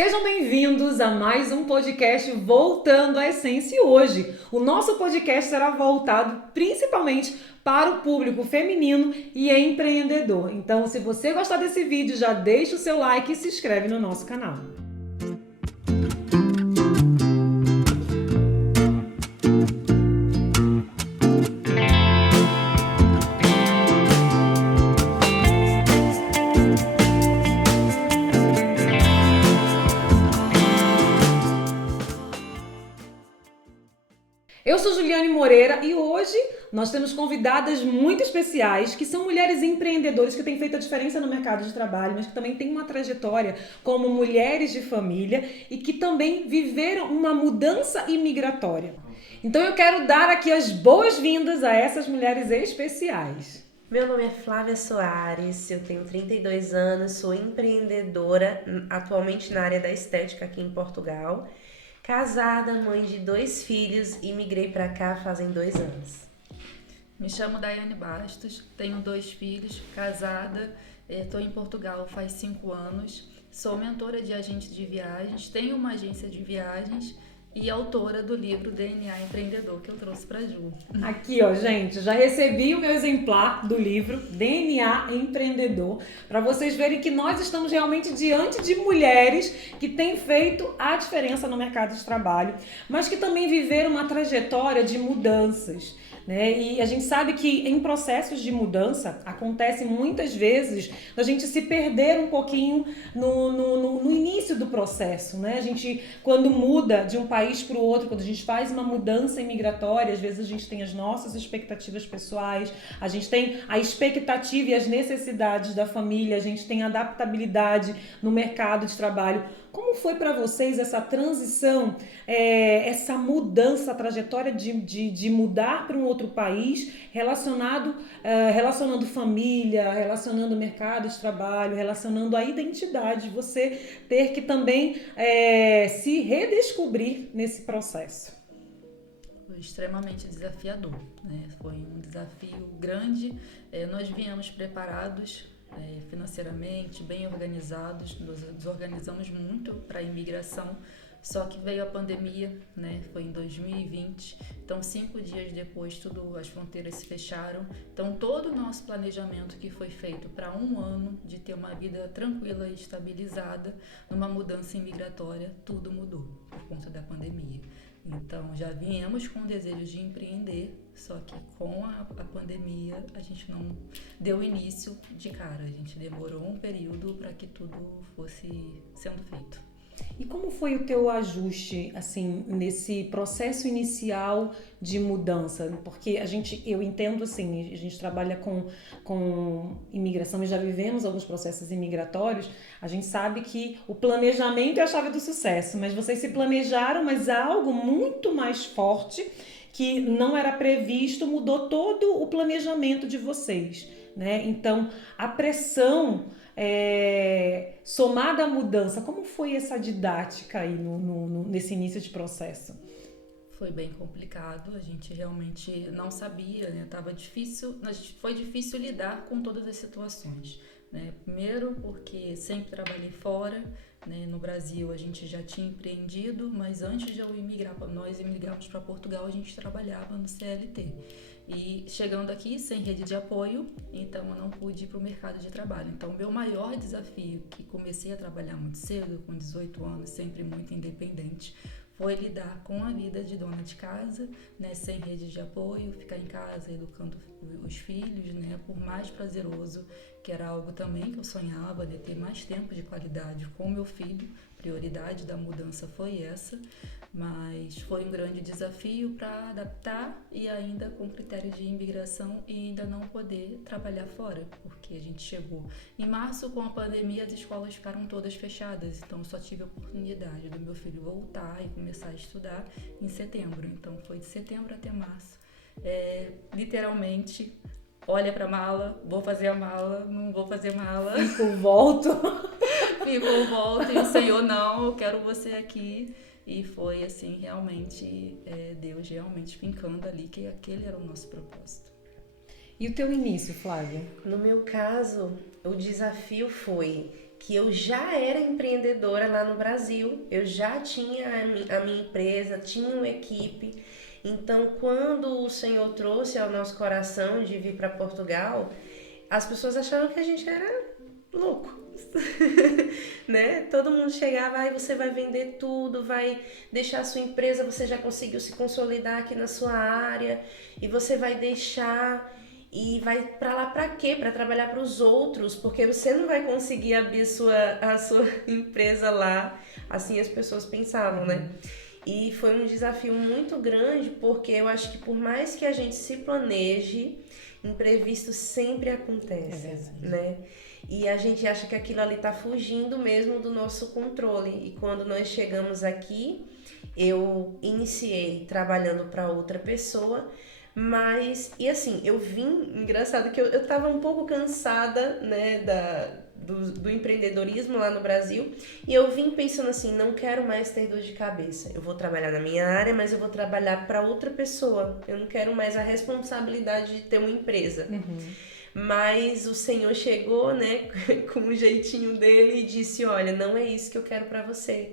Sejam bem-vindos a mais um podcast Voltando à Essência. E hoje o nosso podcast será voltado principalmente para o público feminino e empreendedor. Então, se você gostar desse vídeo, já deixa o seu like e se inscreve no nosso canal. Eu sou Juliane Moreira e hoje nós temos convidadas muito especiais que são mulheres empreendedoras que têm feito a diferença no mercado de trabalho, mas que também têm uma trajetória como mulheres de família e que também viveram uma mudança imigratória. Então eu quero dar aqui as boas-vindas a essas mulheres especiais. Meu nome é Flávia Soares, eu tenho 32 anos, sou empreendedora atualmente na área da estética aqui em Portugal. Casada, mãe de 2 filhos e migrei para cá fazem 2 anos. Me chamo Daiane Bastos, tenho 2 filhos, casada, estou em Portugal faz 5 anos, sou mentora de agentes de viagens, tenho uma agência de viagens e autora do livro DNA Empreendedor que eu trouxe para a Ju. Aqui, ó, gente, já recebi o meu exemplar do livro DNA Empreendedor, para vocês verem que nós estamos realmente diante de mulheres que têm feito a diferença no mercado de trabalho, mas que também viveram uma trajetória de mudanças, né? E a gente sabe que em processos de mudança acontece muitas vezes a gente se perder um pouquinho no início do processo, né? A gente, quando muda de um país para o outro, quando a gente faz uma mudança imigratória, às vezes a gente tem as nossas expectativas pessoais, a gente tem a expectativa e as necessidades da família, a gente tem adaptabilidade no mercado de trabalho. Como foi para vocês essa transição, essa mudança, a trajetória de mudar para um outro país, relacionando família, relacionando o mercado de trabalho, relacionando a identidade, você ter que também se redescobrir nesse processo? Foi extremamente desafiador, né? Foi um desafio grande, nós viemos preparados financeiramente, bem organizados, nos organizamos muito para a imigração, só que veio a pandemia, né? Foi em 2020, então 5 dias depois as fronteiras se fecharam, então todo o nosso planejamento que foi feito para 1 ano de ter uma vida tranquila e estabilizada numa mudança imigratória, tudo mudou por conta da pandemia. Então já viemos com o desejo de empreender, só que com a pandemia a gente não deu início de cara, a gente demorou um período para que tudo fosse sendo feito. E como foi o teu ajuste, assim, nesse processo inicial de mudança? Porque eu entendo, assim, a gente trabalha com imigração e já vivemos alguns processos imigratórios, a gente sabe que o planejamento é a chave do sucesso, mas vocês se planejaram, mas algo muito mais forte que não era previsto mudou todo o planejamento de vocês, né? Então, a pressão somada à mudança, como foi essa didática aí nesse início de processo? Foi bem complicado, a gente realmente não sabia, né? Foi difícil lidar com todas as situações, né? Primeiro porque sempre trabalhei fora, né? No Brasil a gente já tinha empreendido, mas antes de nós imigrarmos para Portugal, a gente trabalhava no CLT. E chegando aqui sem rede de apoio, então eu não pude ir para o mercado de trabalho. Então, o meu maior desafio, que comecei a trabalhar muito cedo, com 18 anos, sempre muito independente, foi lidar com a vida de dona de casa, né, sem rede de apoio, ficar em casa educando os filhos, né, por mais prazeroso, que era algo também que eu sonhava, de ter mais tempo de qualidade com meu filho. Prioridade da mudança foi essa, mas foi um grande desafio para adaptar e ainda com critérios de imigração e ainda não poder trabalhar fora, porque a gente chegou em março, com a pandemia as escolas ficaram todas fechadas, então só tive a oportunidade do meu filho voltar e começar a estudar em setembro, então foi de setembro até março, literalmente olha pra mala, vou fazer a mala, não vou fazer mala. Volto, e o Senhor, não, eu quero você aqui. E foi assim, realmente, Deus realmente fincando ali que aquele era o nosso propósito. E o teu início, Flávia? No meu caso, o desafio foi que eu já era empreendedora lá no Brasil, eu já tinha a minha empresa, tinha uma equipe. Então, quando o Senhor trouxe ao nosso coração de vir para Portugal, as pessoas achavam que a gente era louco. Né? Todo mundo chegava, aí você vai vender tudo, vai deixar a sua empresa, você já conseguiu se consolidar aqui na sua área e você vai deixar e vai pra lá pra quê? Pra trabalhar para os outros, porque você não vai conseguir abrir a sua empresa lá. Assim as pessoas pensavam, né? E foi um desafio muito grande, porque eu acho que por mais que a gente se planeje, imprevisto sempre acontece, né? E a gente acha que aquilo ali tá fugindo mesmo do nosso controle. E quando nós chegamos aqui, eu iniciei trabalhando para outra pessoa, mas, e assim, eu vim, engraçado que eu tava um pouco cansada, né, do empreendedorismo lá no Brasil, e eu vim pensando assim, não quero mais ter dor de cabeça. Eu vou trabalhar na minha área, mas eu vou trabalhar para outra pessoa. Eu não quero mais a responsabilidade de ter uma empresa. Mas o Senhor chegou, né, com o jeitinho dele e disse, olha, não é isso que eu quero para você.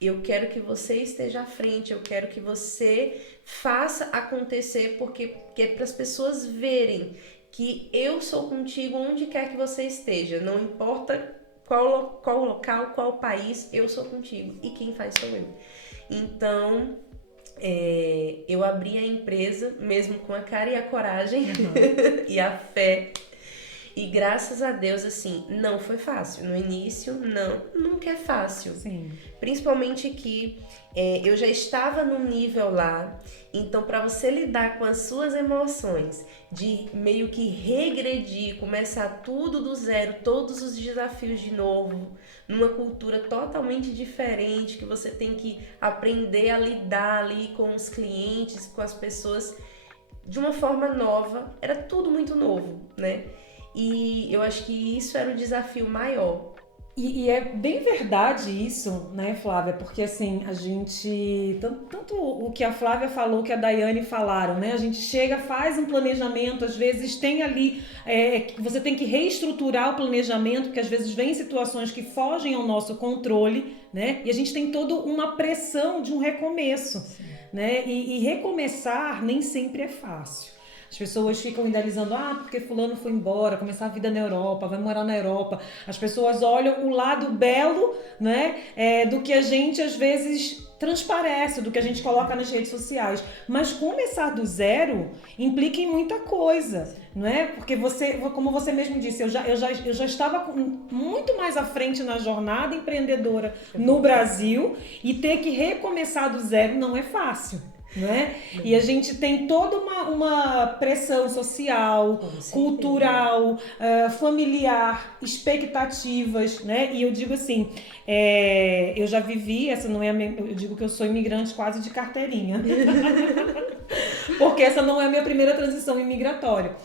Eu quero que você esteja à frente, eu quero que você faça acontecer, porque é para as pessoas verem que eu sou contigo onde quer que você esteja. Não importa qual local, qual país, eu sou contigo. E quem faz sou eu. Então, eu abri a empresa, mesmo com a cara e a coragem e a fé. E graças a Deus, assim, não foi fácil. No início, nunca é fácil. Sim. Principalmente que eu já estava num nível lá, então para você lidar com as suas emoções, de meio que regredir, começar tudo do zero, todos os desafios de novo, numa cultura totalmente diferente, que você tem que aprender a lidar ali com os clientes, com as pessoas de uma forma nova, era tudo muito novo, né? E eu acho que isso era o desafio maior. E é bem verdade isso, né, Flávia? Porque assim, a gente, tanto o que a Flávia falou, que a Daiane falaram, né? A gente chega, faz um planejamento, às vezes tem ali, você tem que reestruturar o planejamento, porque às vezes vem situações que fogem ao nosso controle, né? E a gente tem toda uma pressão de um recomeço, né? E recomeçar nem sempre é fácil. As pessoas ficam idealizando, porque fulano foi embora, começar a vida na Europa, vai morar na Europa. As pessoas olham o lado belo, né, do que a gente às vezes transparece, do que a gente coloca nas redes sociais. Mas começar do zero implica em muita coisa, não é? Porque você, como você mesmo disse, eu já estava muito mais à frente na jornada empreendedora no Brasil, e ter que recomeçar do zero não é fácil. Né? E a gente tem toda uma pressão social, cultural, familiar, expectativas, né? E eu digo assim, eu já vivi, essa não é eu digo que eu sou imigrante quase de carteirinha, porque essa não é a minha primeira transição imigratória.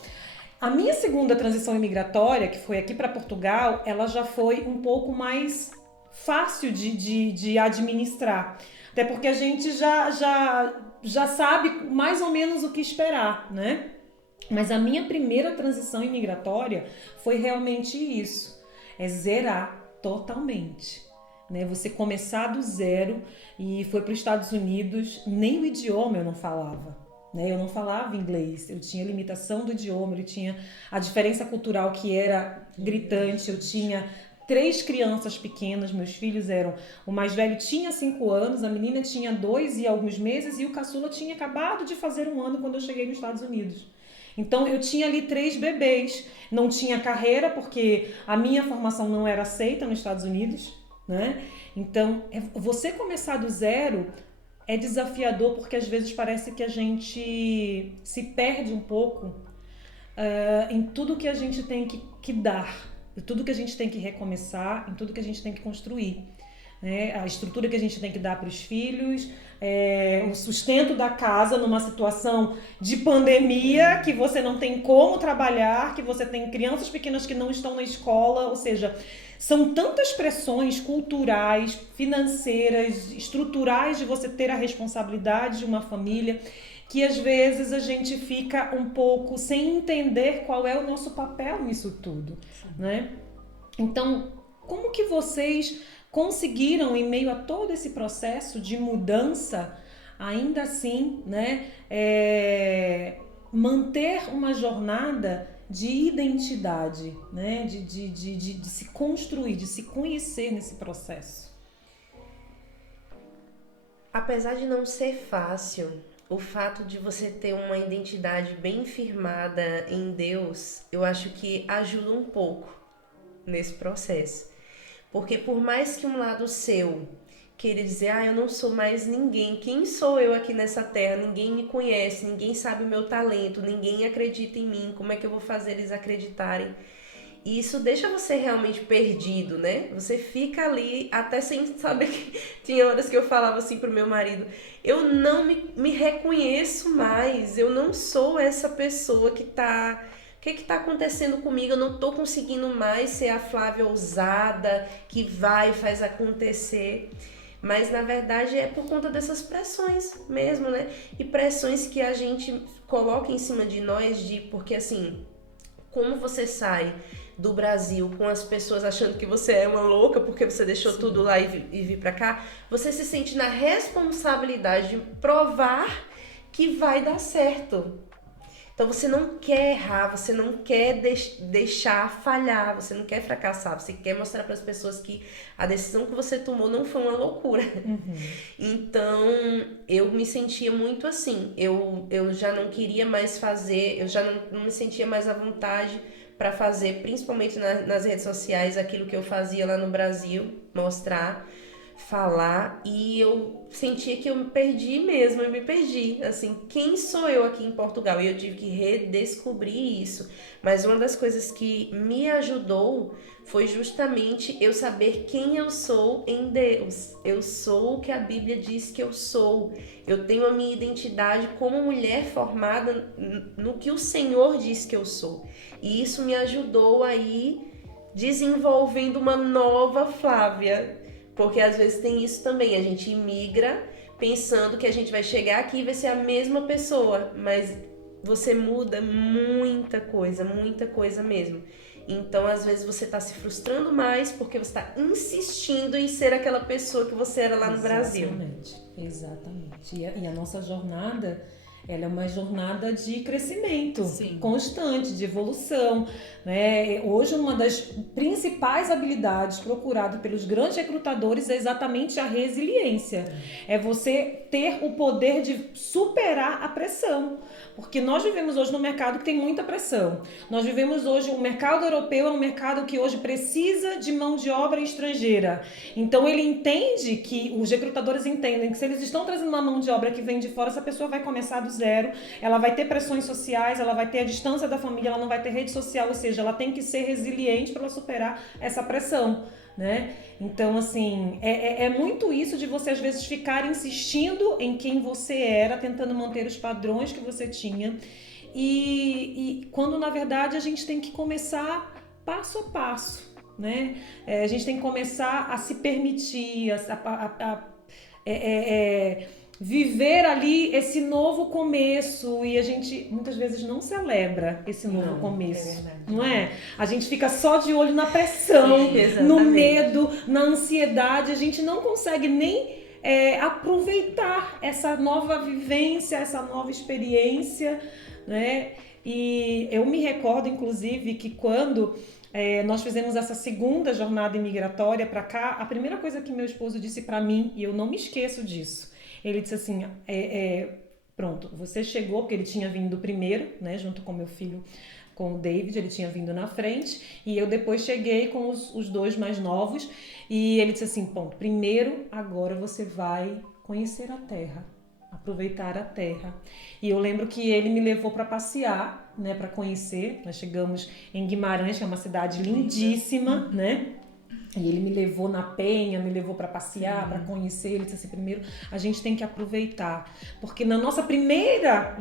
A minha segunda transição imigratória, que foi aqui para Portugal, ela já foi um pouco mais fácil de administrar. Até porque a gente já sabe mais ou menos o que esperar, né? Mas a minha primeira transição imigratória foi realmente isso. É zerar totalmente, né? Você começar do zero, e foi para os Estados Unidos, nem o idioma eu não falava. Né? Eu não falava inglês, eu tinha limitação do idioma, eu tinha a diferença cultural que era gritante, eu tinha 3 crianças pequenas, meus filhos eram... O mais velho tinha 5 anos, a menina tinha 2 e alguns meses, e o caçula tinha acabado de fazer 1 ano quando eu cheguei nos Estados Unidos. Então eu tinha ali 3 bebês, não tinha carreira, porque a minha formação não era aceita nos Estados Unidos, né? Então, você começar do zero é desafiador, porque às vezes parece que a gente se perde um pouco em tudo que a gente tem que dar, em tudo que a gente tem que recomeçar, em tudo que a gente tem que construir. Né? A estrutura que a gente tem que dar para os filhos, o sustento da casa numa situação de pandemia, que você não tem como trabalhar, que você tem crianças pequenas que não estão na escola, ou seja, são tantas pressões culturais, financeiras, estruturais de você ter a responsabilidade de uma família, que às vezes a gente fica um pouco sem entender qual é o nosso papel nisso tudo, né? Então, como que vocês conseguiram, em meio a todo esse processo de mudança, ainda assim, né, manter uma jornada de identidade, né, de se construir, de se conhecer nesse processo? Apesar de não ser fácil, o fato de você ter uma identidade bem firmada em Deus, eu acho que ajuda um pouco nesse processo. Porque por mais que um lado seu queira dizer, eu não sou mais ninguém, quem sou eu aqui nessa terra? Ninguém me conhece, ninguém sabe o meu talento, ninguém acredita em mim, como é que eu vou fazer eles acreditarem? E isso deixa você realmente perdido, né? Você fica ali até sem saber que... Tinha horas que eu falava assim pro meu marido, eu não me reconheço mais, eu não sou essa pessoa que tá... O que tá acontecendo comigo? Eu não tô conseguindo mais ser a Flávia ousada, que vai e faz acontecer. Mas na verdade é por conta dessas pressões mesmo, né? E pressões que a gente coloca em cima de nós, porque assim, como você sai do Brasil com as pessoas achando que você é uma louca porque você deixou Sim. tudo lá e vir pra cá, você se sente na responsabilidade de provar que vai dar certo. Então você não quer errar, você não quer deixar falhar, você não quer fracassar, você quer mostrar para as pessoas que a decisão que você tomou não foi uma loucura. Uhum. Então eu me sentia muito assim, eu já não queria mais fazer, eu já não me sentia mais à vontade para fazer, principalmente nas redes sociais, aquilo que eu fazia lá no Brasil, mostrar, falar, e eu sentia que eu me perdi mesmo, eu me perdi, assim, quem sou eu aqui em Portugal? E eu tive que redescobrir isso, mas uma das coisas que me ajudou foi justamente eu saber quem eu sou em Deus. Eu sou o que a Bíblia diz que eu sou, eu tenho a minha identidade como mulher formada no que o Senhor diz que eu sou, e isso me ajudou a ir desenvolvendo uma nova Flávia. Porque às vezes tem isso também, a gente imigra pensando que a gente vai chegar aqui e vai ser a mesma pessoa, mas você muda muita coisa mesmo. Então às vezes você tá se frustrando mais porque você tá insistindo em ser aquela pessoa que você era lá no Brasil. Exatamente. E a nossa jornada, ela é uma jornada de crescimento Sim. constante, de evolução, né? Hoje uma das principais habilidades procuradas pelos grandes recrutadores é exatamente a resiliência. É você ter o poder de superar a pressão. Porque nós vivemos hoje num mercado que tem muita pressão. Nós vivemos hoje, o mercado europeu é um mercado que hoje precisa de mão de obra estrangeira. Então ele entende que, os recrutadores entendem que se eles estão trazendo uma mão de obra que vem de fora, essa pessoa vai começar do zero, ela vai ter pressões sociais, ela vai ter a distância da família, ela não vai ter rede social, ou seja, ela tem que ser resiliente para ela superar essa pressão, né? Então, assim, é muito isso de você às vezes ficar insistindo em quem você era, tentando manter os padrões que você tinha, e quando na verdade a gente tem que começar passo a passo, né? A gente tem que começar a se permitir, viver ali esse novo começo, e a gente muitas vezes não celebra esse novo começo, não é? A gente fica só de olho na pressão, no medo, na ansiedade, a gente não consegue nem aproveitar essa nova vivência, essa nova experiência, né? E eu me recordo, inclusive, que quando nós fizemos essa segunda jornada imigratória para cá, a primeira coisa que meu esposo disse para mim, e eu não me esqueço disso, ele disse assim, pronto, você chegou, porque ele tinha vindo primeiro, né, junto com meu filho, com o David, ele tinha vindo na frente, e eu depois cheguei com os dois mais novos, e ele disse assim, ponto, primeiro, agora você vai conhecer a terra, aproveitar a terra. E eu lembro que ele me levou para passear, né, para conhecer, nós chegamos em Guimarães, que é uma cidade lindíssima, né? E ele me levou na Penha, me levou para passear, para conhecer. Ele disse assim, primeiro a gente tem que aproveitar, porque na nossa primeira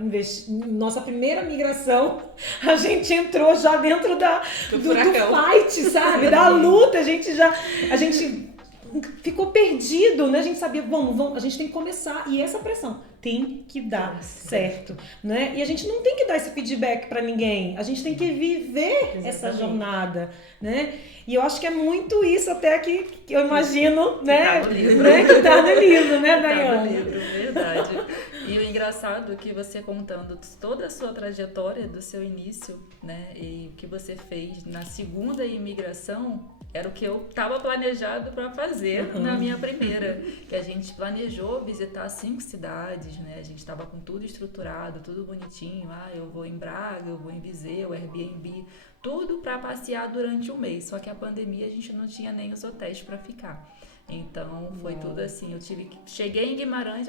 migração, a gente entrou já dentro do fight, sabe? Da luta, a gente ficou perdido, né? A gente sabia, vamos, a gente tem que começar, e essa pressão tem que dar certo, né? E a gente não tem que dar esse feedback para ninguém, a gente tem que viver essa jornada, né? E eu acho que é muito isso até que eu imagino, né? Que tá no livro, né, Daiane? Tá no livro, verdade. E o engraçado é que você contando toda a sua trajetória do seu início, né, e o que você fez na segunda imigração, era o que eu estava planejado para fazer na minha primeira, que a gente planejou visitar 5 cidades, né? A gente estava com tudo estruturado, tudo bonitinho. Eu vou em Braga, eu vou em Viseu, Airbnb, tudo para passear durante um mês. Só que a pandemia a gente não tinha nem os hotéis para ficar. Então foi tudo assim, cheguei em Guimarães,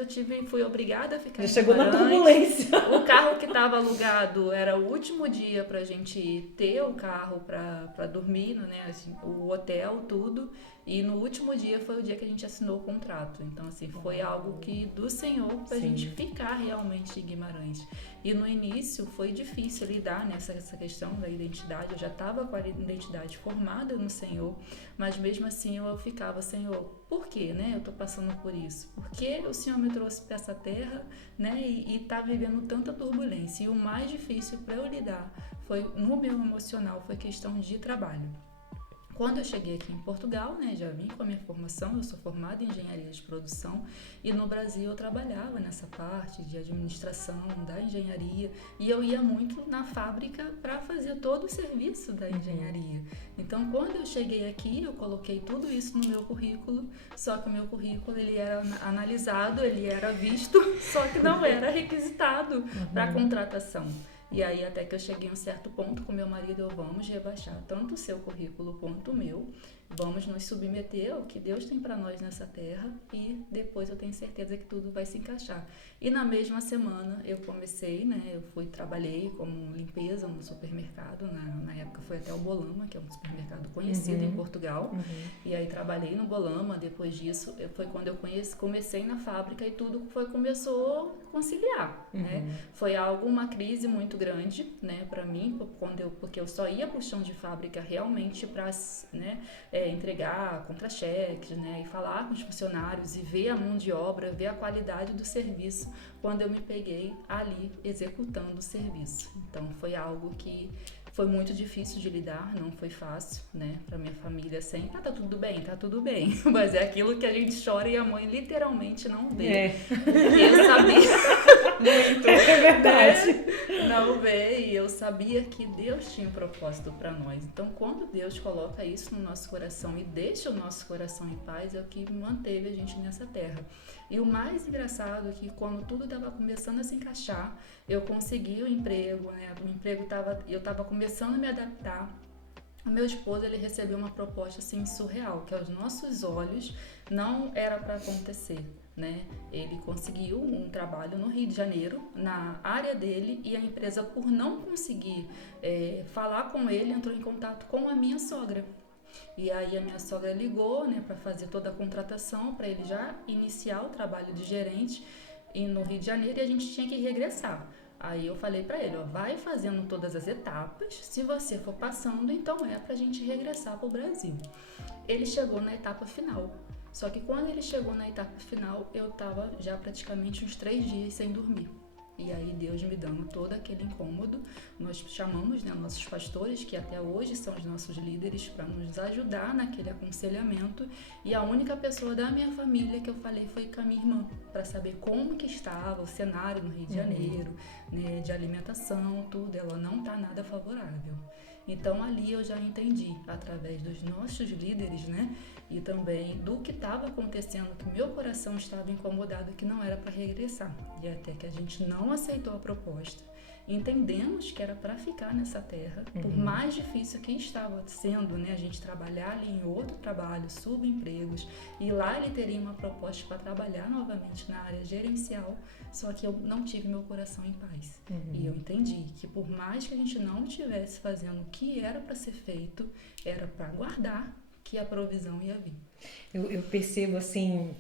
fui obrigada a ficar em Guimarães. Chegou na turbulência. O carro que estava alugado era o último dia pra gente ter o carro pra dormir, né? Assim, o hotel, tudo. E no último dia foi o dia que a gente assinou o contrato. Então, assim, foi algo que do Senhor pra gente ficar realmente em Guimarães. E no início foi difícil lidar nessa questão da identidade. Eu já estava com a identidade formada no Senhor, mas mesmo assim eu ficava, Senhor, por quê, né? Eu tô passando por isso. Por que o Senhor me trouxe para essa terra, né? E tá vivendo tanta turbulência. E o mais difícil para eu lidar foi, no meu emocional, foi questão de trabalho. Quando eu cheguei aqui em Portugal, né, já vim com a minha formação, eu sou formada em engenharia de produção e no Brasil eu trabalhava nessa parte de administração da engenharia e eu ia muito na fábrica para fazer todo o serviço da engenharia. Então, quando eu cheguei aqui, eu coloquei tudo isso no meu currículo, só que o meu currículo ele era analisado, ele era visto, só que não era requisitado para contratação. E aí, até que eu cheguei a um certo ponto com meu marido, vamos rebaixar tanto o seu currículo quanto o meu, vamos nos submeter ao que Deus tem para nós nessa terra e depois eu tenho certeza que tudo vai se encaixar. E na mesma semana eu comecei, né, trabalhei como limpeza no supermercado, na época foi até o Bolama, que é um supermercado conhecido em Portugal, e aí trabalhei no Bolama, depois disso foi quando eu comecei na fábrica e tudo começou a conciliar, né? Foi uma crise muito grande, né, para mim, porque eu só ia para o chão de fábrica realmente para, né, entregar contra-cheques, né, e falar com os funcionários e ver a mão de obra, ver a qualidade do serviço quando eu me peguei ali executando o serviço. Então foi algo que foi muito difícil de lidar, não foi fácil, né? Pra minha família sempre, tá tudo bem. Mas é aquilo que a gente chora e a mãe literalmente não vê. Eu sabia muito. É verdade. Né? Não vê, e eu sabia que Deus tinha um propósito para nós. Então, quando Deus coloca isso no nosso coração e deixa o nosso coração em paz, é o que manteve a gente nessa terra. E o mais engraçado é que quando tudo estava começando a se encaixar, eu consegui o emprego, né? Eu estava começando a me adaptar. O meu esposo, ele recebeu uma proposta assim surreal, que aos nossos olhos não era para acontecer, né? Ele conseguiu um trabalho no Rio de Janeiro, na área dele, e a empresa, por não conseguir falar com ele, entrou em contato com a minha sogra. E aí a minha sogra ligou, né, para fazer toda a contratação, para ele já iniciar o trabalho de gerente no Rio de Janeiro, e a gente tinha que regressar. Aí eu falei para ele, vai fazendo todas as etapas, se você for passando, então é pra gente regressar pro Brasil. Ele chegou na etapa final, só que quando ele chegou na etapa final, eu tava já praticamente uns 3 dias sem dormir. E aí Deus me dando todo aquele incômodo, nós chamamos, né, nossos pastores, que até hoje são os nossos líderes, para nos ajudar naquele aconselhamento, e a única pessoa da minha família que eu falei foi com a minha irmã, para saber como que estava o cenário no Rio de Janeiro, né, de alimentação, tudo, ela não tá nada favorável. Então ali eu já entendi, através dos nossos líderes, né, e também do que estava acontecendo, que meu coração estava incomodado, que não era para regressar. E até que a gente não aceitou a proposta, entendemos que era para ficar nessa terra, por mais difícil que estava sendo, né, a gente trabalhar ali em outro trabalho, subempregos, e lá ele teria uma proposta para trabalhar novamente na área gerencial, só que eu não tive meu coração em paz. E eu entendi que por mais que a gente não estivesse fazendo o que era para ser feito, era para guardar, que a provisão ia vir. Eu percebo, assim,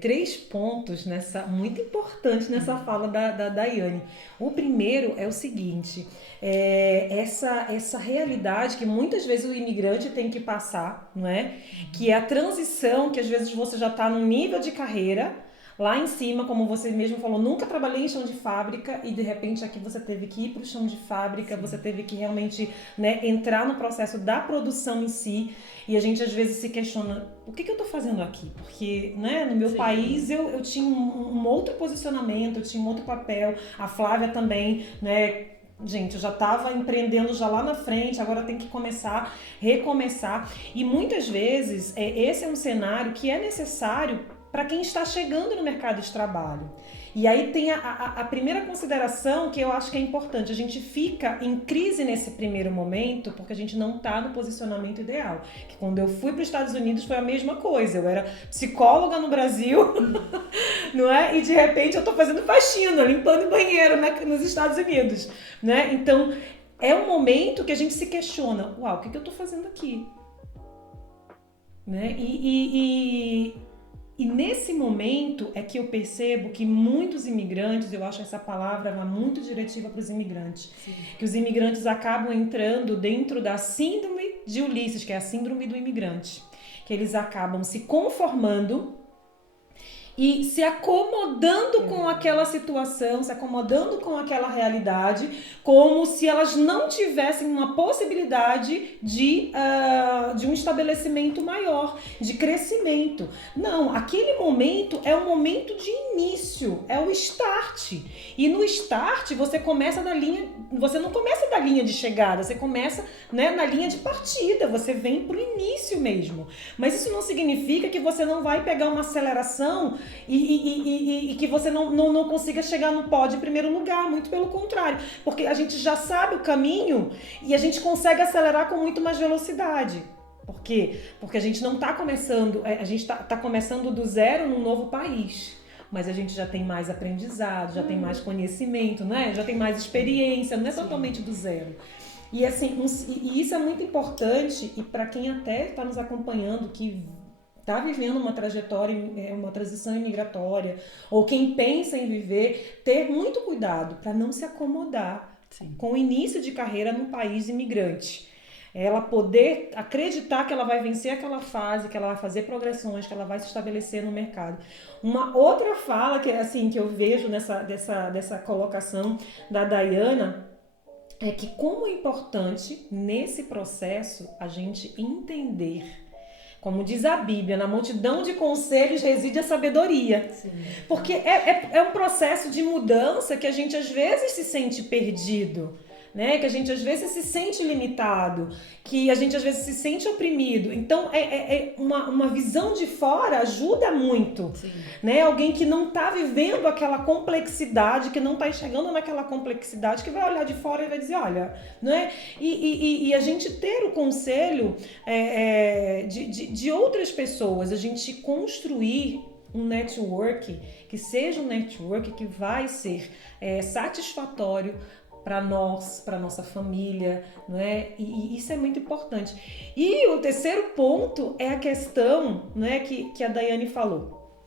3 pontos muito importantes nessa fala da Daiane. O primeiro é o seguinte, essa realidade que muitas vezes o imigrante tem que passar, não é? Que é a transição, que às vezes você já está num nível de carreira, lá em cima, como você mesmo falou, nunca trabalhei em chão de fábrica e de repente aqui você teve que ir para o chão de fábrica, você teve que realmente, né, entrar no processo da produção em si, e a gente às vezes se questiona, o que eu estou fazendo aqui? Porque, né, no meu país eu tinha um outro posicionamento, eu tinha um outro papel, a Flávia também, né? Gente, eu já estava empreendendo já lá na frente, agora tem que recomeçar. E muitas vezes esse é um cenário que é necessário para quem está chegando no mercado de trabalho. E aí tem a primeira consideração que eu acho que é importante. A gente fica em crise nesse primeiro momento porque a gente não está no posicionamento ideal. Que quando eu fui para os Estados Unidos foi a mesma coisa. Eu era psicóloga no Brasil, não é? E de repente eu estou fazendo faxina, limpando banheiro nos Estados Unidos, né? Então é um momento que a gente se questiona. Uau, o que eu estou fazendo aqui? Né? E nesse momento é que eu percebo que muitos imigrantes, eu acho essa palavra muito diretiva para os imigrantes, que os imigrantes acabam entrando dentro da síndrome de Ulisses, que é a síndrome do imigrante, que eles acabam se conformando e se acomodando com aquela situação, se acomodando com aquela realidade, como se elas não tivessem uma possibilidade de um estabelecimento maior, de crescimento. Não, aquele momento é um momento de início, é o start. E no start você começa você não começa da linha de chegada, você começa, né, na linha de partida, você vem pro início mesmo. Mas isso não significa que você não vai pegar uma aceleração e que você não consiga chegar no pódio em primeiro lugar, muito pelo contrário, porque a gente já sabe o caminho e a gente consegue acelerar com muito mais velocidade. Por quê? Porque a gente não está começando, a gente tá começando do zero num novo país, mas a gente já tem mais aprendizado, já tem mais conhecimento, né? Já tem mais experiência, não é totalmente do zero. E assim, e isso é muito importante, e para quem até está nos acompanhando, que está vivendo uma trajetória, uma transição imigratória, ou quem pensa em viver, ter muito cuidado para não se acomodar com o início de carreira num país imigrante. Ela poder acreditar que ela vai vencer aquela fase, que ela vai fazer progressões, que ela vai se estabelecer no mercado. Uma outra fala que eu vejo dessa colocação da Daiana é que como é importante nesse processo a gente entender, como diz a Bíblia, na multidão de conselhos reside a sabedoria. Sim. Porque é um processo de mudança que a gente às vezes se sente perdido, né? Que a gente às vezes se sente limitado, que a gente às vezes se sente oprimido. Então uma visão de fora ajuda muito, né? Alguém que não está vivendo aquela complexidade, que não está enxergando naquela complexidade, que vai olhar de fora e vai dizer, olha, né? E a gente ter o conselho de outras pessoas, a gente construir um network que seja um network que vai ser satisfatório para nós, para nossa família, não é? E isso é muito importante. E o terceiro ponto é a questão, né, que a Daiane falou.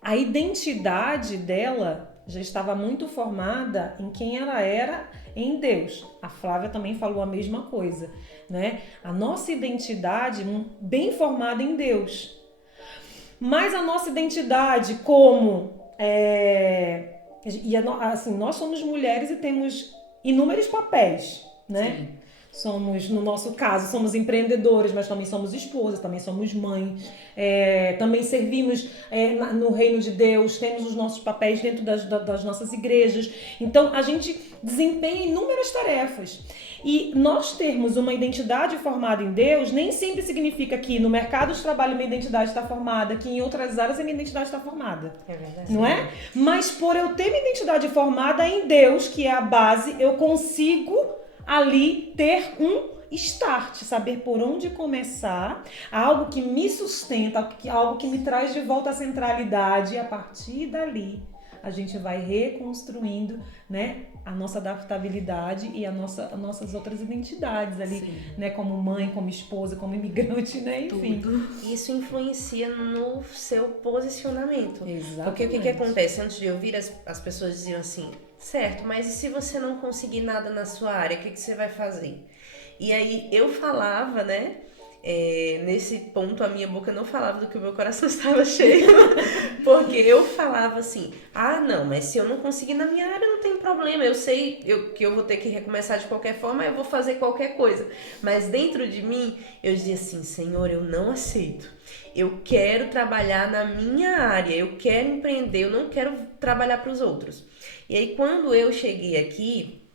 A identidade dela já estava muito formada em quem ela era em Deus. A Flávia também falou a mesma coisa, né? A nossa identidade bem formada em Deus. Mas a nossa identidade como assim, nós somos mulheres e temos inúmeros papéis, né? Sim. Somos, no nosso caso, somos empreendedoras, mas também somos esposas, também somos mães, também servimos no reino de Deus, temos os nossos papéis dentro das nossas igrejas. Então, a gente desempenha inúmeras tarefas. E nós termos uma identidade formada em Deus nem sempre significa que no mercado de trabalho minha identidade está formada, que em outras áreas a minha identidade está formada. É verdade. Não é? Mas por eu ter minha identidade formada em Deus, que é a base, eu consigo ali ter um start, saber por onde começar, algo que me sustenta, algo que me traz de volta à centralidade, e a partir dali a gente vai reconstruindo, né, a nossa adaptabilidade e as nossas outras identidades ali, Sim. né, como mãe, como esposa, como imigrante, né, enfim. Isso influencia no seu posicionamento. Exatamente. Porque o que acontece? Antes de eu vir, as pessoas diziam assim, certo, mas e se você não conseguir nada na sua área, o que você vai fazer? E aí eu falava, né? Nesse ponto a minha boca não falava do que o meu coração estava cheio, porque eu falava assim, não, mas se eu não conseguir na minha área não tem problema, eu sei que eu vou ter que recomeçar de qualquer forma, eu vou fazer qualquer coisa, mas dentro de mim eu dizia assim, Senhor, eu não aceito, eu quero trabalhar na minha área, eu quero empreender, eu não quero trabalhar para os outros. E aí quando eu cheguei aqui,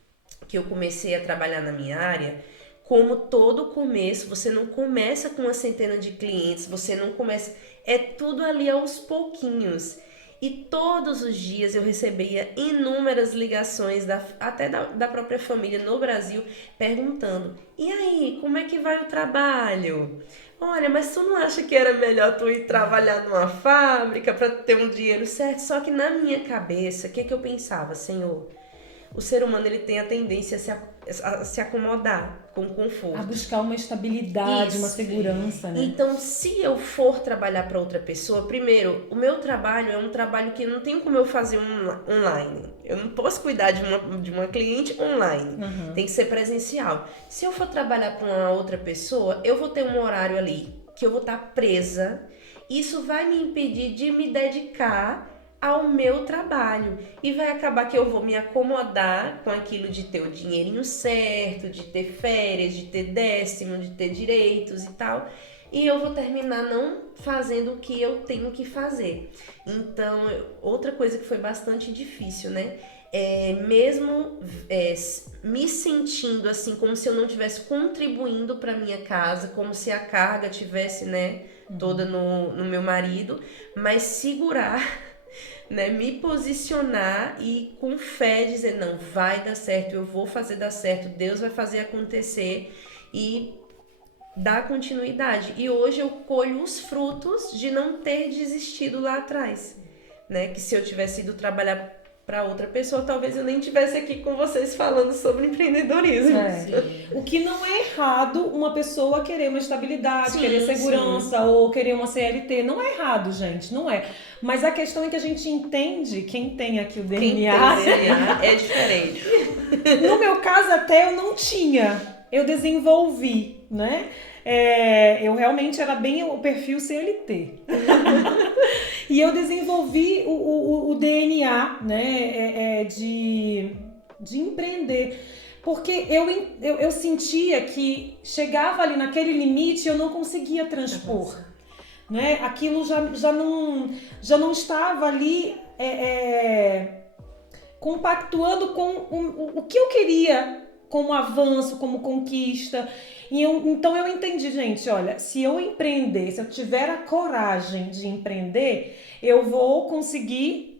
que eu comecei a trabalhar na minha área, como todo começo, você não começa com uma centena de clientes, você não começa... É tudo ali aos pouquinhos. E todos os dias eu recebia inúmeras ligações, até da própria família no Brasil, perguntando, e aí, como é que vai o trabalho? Olha, mas tu não acha que era melhor tu ir trabalhar numa fábrica para ter um dinheiro certo? Só que na minha cabeça, o que eu pensava? Senhor, o ser humano ele tem a tendência a se acomodar com o conforto. A buscar uma estabilidade, Isso. uma segurança, né? Então, se eu for trabalhar para outra pessoa, primeiro, o meu trabalho é um trabalho que não tem como eu fazer online. Eu não posso cuidar de uma cliente online. Tem que ser presencial. Se eu for trabalhar para uma outra pessoa, eu vou ter um horário ali que eu vou estar presa. Isso vai me impedir de me dedicar ao meu trabalho e vai acabar que eu vou me acomodar com aquilo de ter o dinheirinho certo, de ter férias, de ter décimo, de ter direitos e tal, e eu vou terminar não fazendo o que eu tenho que fazer. Então, outra coisa que foi bastante difícil, né? Mesmo me sentindo assim, como se eu não estivesse contribuindo para minha casa, como se a carga tivesse, né, toda no meu marido, mas segurar, né, me posicionar e com fé dizer, não, vai dar certo, eu vou fazer dar certo, Deus vai fazer acontecer e dar continuidade. E hoje eu colho os frutos de não ter desistido lá atrás, né? Que se eu tivesse ido trabalhar para outra pessoa, talvez eu nem estivesse aqui com vocês falando sobre empreendedorismo. O que não é errado uma pessoa querer uma estabilidade, Sim, querer segurança ou querer uma CLT. Não é errado, gente, não é. Mas a questão é que a gente entende, quem tem aqui o DNA... Quem tem DNA é diferente. No meu caso até eu não tinha, eu desenvolvi, né? Eu realmente era bem o perfil CLT. E eu desenvolvi o DNA, né, de empreender. Porque eu sentia que chegava ali naquele limite e eu não conseguia transpor. Né? Aquilo já não estava ali compactuando com o que eu queria como avanço, como conquista. Então eu entendi, gente, olha, se eu empreender, se eu tiver a coragem de empreender, eu vou conseguir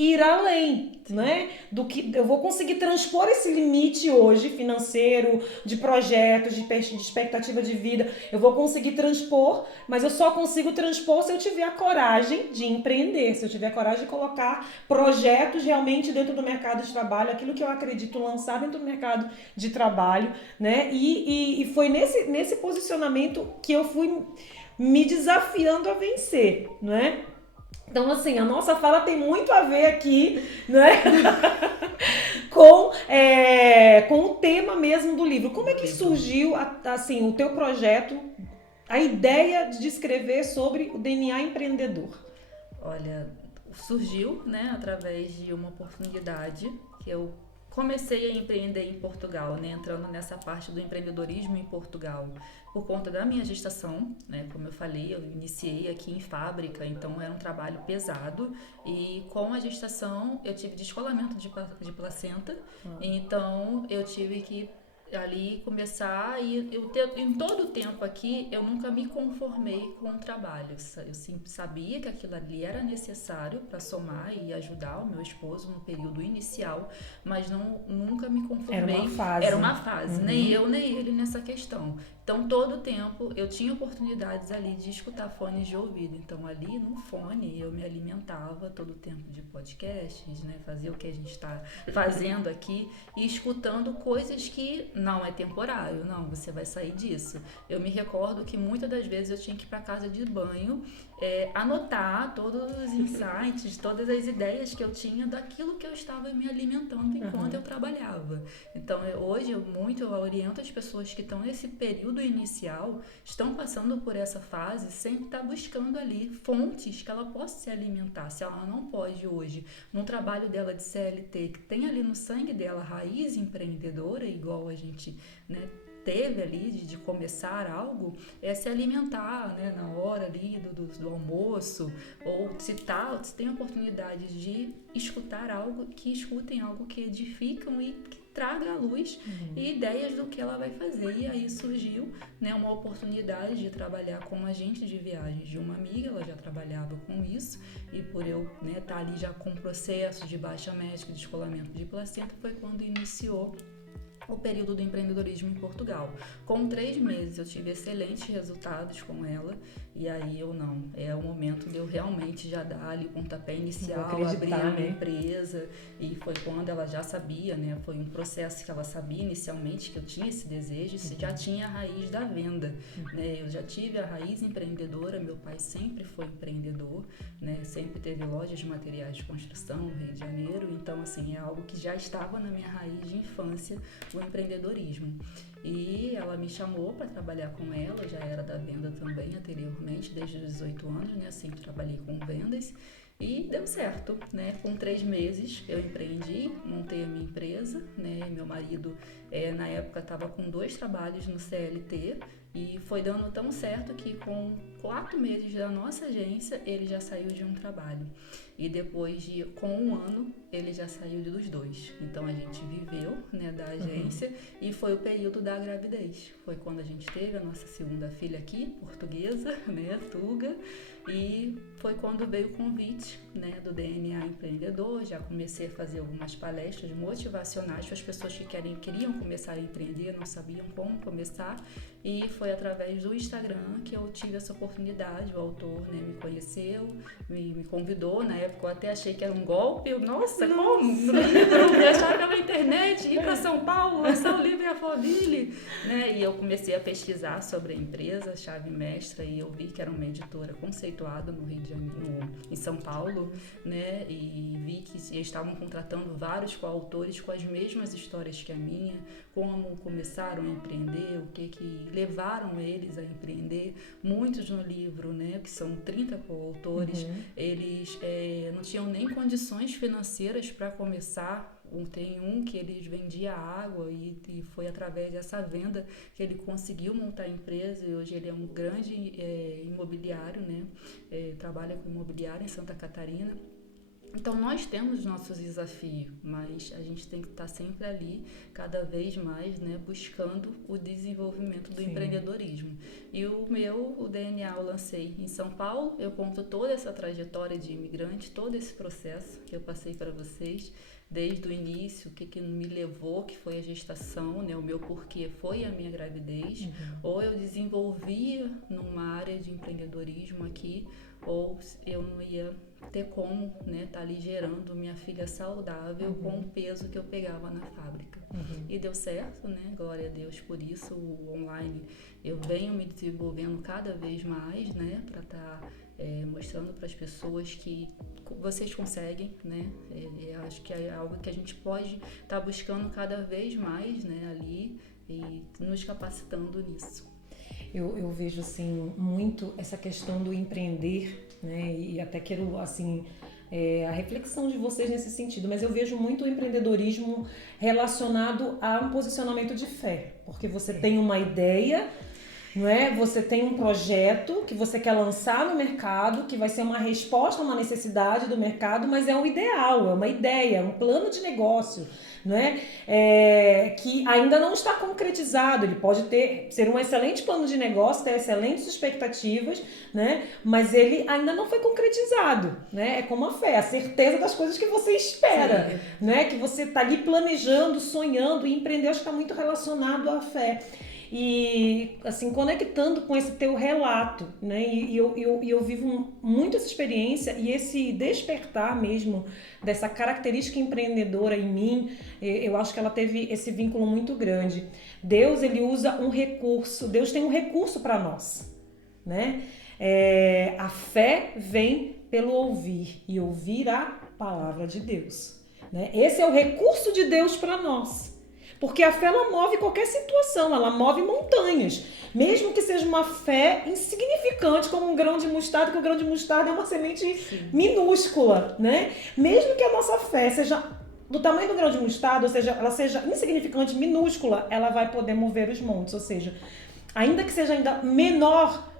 ir além, né? Do que eu vou conseguir transpor esse limite hoje financeiro, de projetos, de expectativa de vida. Eu vou conseguir transpor, mas eu só consigo transpor se eu tiver a coragem de empreender, se eu tiver a coragem de colocar projetos realmente dentro do mercado de trabalho, aquilo que eu acredito lançar dentro do mercado de trabalho, né? E foi nesse posicionamento que eu fui me desafiando a vencer, não é? Então, assim, a nossa fala tem muito a ver aqui, né? com o tema mesmo do livro. Como é que surgiu, assim, o teu projeto, a ideia de escrever sobre o DNA empreendedor? Olha, surgiu, né, através de uma oportunidade que eu comecei a empreender em Portugal, né, entrando nessa parte do empreendedorismo em Portugal, por conta da minha gestação, né, como eu falei, eu iniciei aqui em fábrica, então era um trabalho pesado, e com a gestação eu tive descolamento de placenta, então eu tive que ali começar, e em todo o tempo aqui eu nunca me conformei com o trabalho. Eu sempre sabia que aquilo ali era necessário para somar e ajudar o meu esposo no período inicial, mas nunca me conformei. Era uma fase. Era uma fase, nem eu nem ele nessa questão. Então, todo o tempo eu tinha oportunidades ali de escutar fones de ouvido. Então, ali no fone eu me alimentava todo o tempo de podcasts, né? Fazia o que a gente está fazendo aqui e escutando coisas que não é temporário, não, você vai sair disso. Eu me recordo que muitas das vezes eu tinha que ir para casa de banho, anotar todos os insights, todas as ideias que eu tinha daquilo que eu estava me alimentando enquanto eu trabalhava. Então, hoje eu oriento as pessoas que estão nesse período inicial, estão passando por essa fase, sempre estar buscando ali fontes que ela possa se alimentar. Se ela não pode hoje, no trabalho dela de CLT, que tem ali no sangue dela raiz empreendedora, igual a gente, né, teve ali de começar algo, se alimentar, né, na hora ali do almoço, ou se tem a oportunidade de escutar algo, que escutem algo que edificam e que traga à luz e ideias do que ela vai fazer. E aí surgiu, né, uma oportunidade de trabalhar como agente de viagens de uma amiga, ela já trabalhava com isso, e por eu, né, estar ali já com processo de baixa médica, de descolamento de placenta, foi quando iniciou o período do empreendedorismo em Portugal. Com 3 meses eu tive excelentes resultados com ela, e aí é o momento de eu realmente já dar ali o pontapé inicial, abrir a minha empresa, e foi quando ela já sabia, né, foi um processo que ela sabia inicialmente que eu tinha esse desejo, já tinha a raiz da venda, né, eu já tive a raiz empreendedora, meu pai sempre foi empreendedor, né, sempre teve lojas de materiais de construção no Rio de Janeiro, então assim, é algo que já estava na minha raiz de infância, o empreendedorismo. E ela me chamou para trabalhar com ela, já era da venda também anteriormente, desde os 18 anos, né? Sempre trabalhei com vendas e deu certo, né? Com 3 meses eu empreendi, montei a minha empresa, né? Meu marido na época estava com 2 trabalhos no CLT e foi dando tão certo que com 4 meses da nossa agência ele já saiu de um trabalho. E depois com 1 ano, ele já saiu dos 2. Então, a gente viveu, né, da agência e foi o período da gravidez. Foi quando a gente teve a nossa segunda filha aqui, portuguesa, né, Tuga. E foi quando veio o convite, né, do DNA Empreendedor. Já comecei a fazer algumas palestras motivacionais para as pessoas que queriam começar a empreender, não sabiam como começar. E foi através do Instagram que eu tive essa oportunidade. O autor, né, me conheceu, me convidou. Na época eu até achei que era um golpe. Nossa. Como? Viajar pela internet, ir para São Paulo, lançar o livro Alphaville, né? E eu comecei a pesquisar sobre a empresa, Chave Mestra, e eu vi que era uma editora conceituada no Rio de Janeiro, em São Paulo, né? E vi que eles estavam contratando vários coautores com as mesmas histórias que a minha, como começaram a empreender, o que levaram eles a empreender. Muitos no livro, né, que são 30 coautores, eles não tinham nem condições financeiras para começar. Tem um que eles vendia água e foi através dessa venda que ele conseguiu montar a empresa, e hoje ele é um grande imobiliário, né? Trabalha com imobiliário em Santa Catarina. Então, nós temos nossos desafios, mas a gente tem que estar sempre ali, cada vez mais, né, buscando o desenvolvimento do empreendedorismo. E o DNA eu lancei em São Paulo, eu conto toda essa trajetória de imigrante, todo esse processo que eu passei para vocês, desde o início, o que me levou, que foi a gestação, né, o meu porquê foi a minha gravidez, ou eu desenvolvia numa área de empreendedorismo aqui, ou eu não ia ter como, né, tá ali gerando minha filha saudável com o peso que eu pegava na fábrica. E deu certo, né? Glória a Deus por isso. O online eu venho me desenvolvendo cada vez mais, né, para estar mostrando para as pessoas que vocês conseguem, né? Acho que é algo que a gente pode estar buscando cada vez mais, né, ali, e nos capacitando nisso. Eu vejo, assim, muito essa questão do empreender, né? E até quero, assim, a reflexão de vocês nesse sentido, mas eu vejo muito o empreendedorismo relacionado a um posicionamento de fé, porque você tem uma ideia, não é? Você tem um projeto que você quer lançar no mercado, que vai ser uma resposta a uma necessidade do mercado, mas é um ideal, é uma ideia, um plano de negócio, não é? Que ainda não está concretizado. Ele pode ser um excelente plano de negócio, ter excelentes expectativas, né? Mas ele ainda não foi concretizado, né? É como a fé, a certeza das coisas que você espera, né? Que você está ali planejando, sonhando, e empreender acho que está muito relacionado à fé. e assim, conectando com esse teu relato, né? E eu vivo muito essa experiência e esse despertar mesmo dessa característica empreendedora em mim, eu acho que ela teve esse vínculo muito grande. Deus, ele usa um recurso, Deus tem um recurso para nós, né? A fé vem pelo ouvir e ouvir a palavra de Deus, né? Esse é o recurso de Deus para nós. Porque a fé, ela move qualquer situação, ela move montanhas. Mesmo que seja uma fé insignificante, como um grão de mostarda, que o grão de mostarda é uma semente minúscula, né? Mesmo que a nossa fé seja do tamanho do grão de mostarda, ou seja, ela seja insignificante, minúscula, ela vai poder mover os montes. Ou seja, ainda que seja ainda menor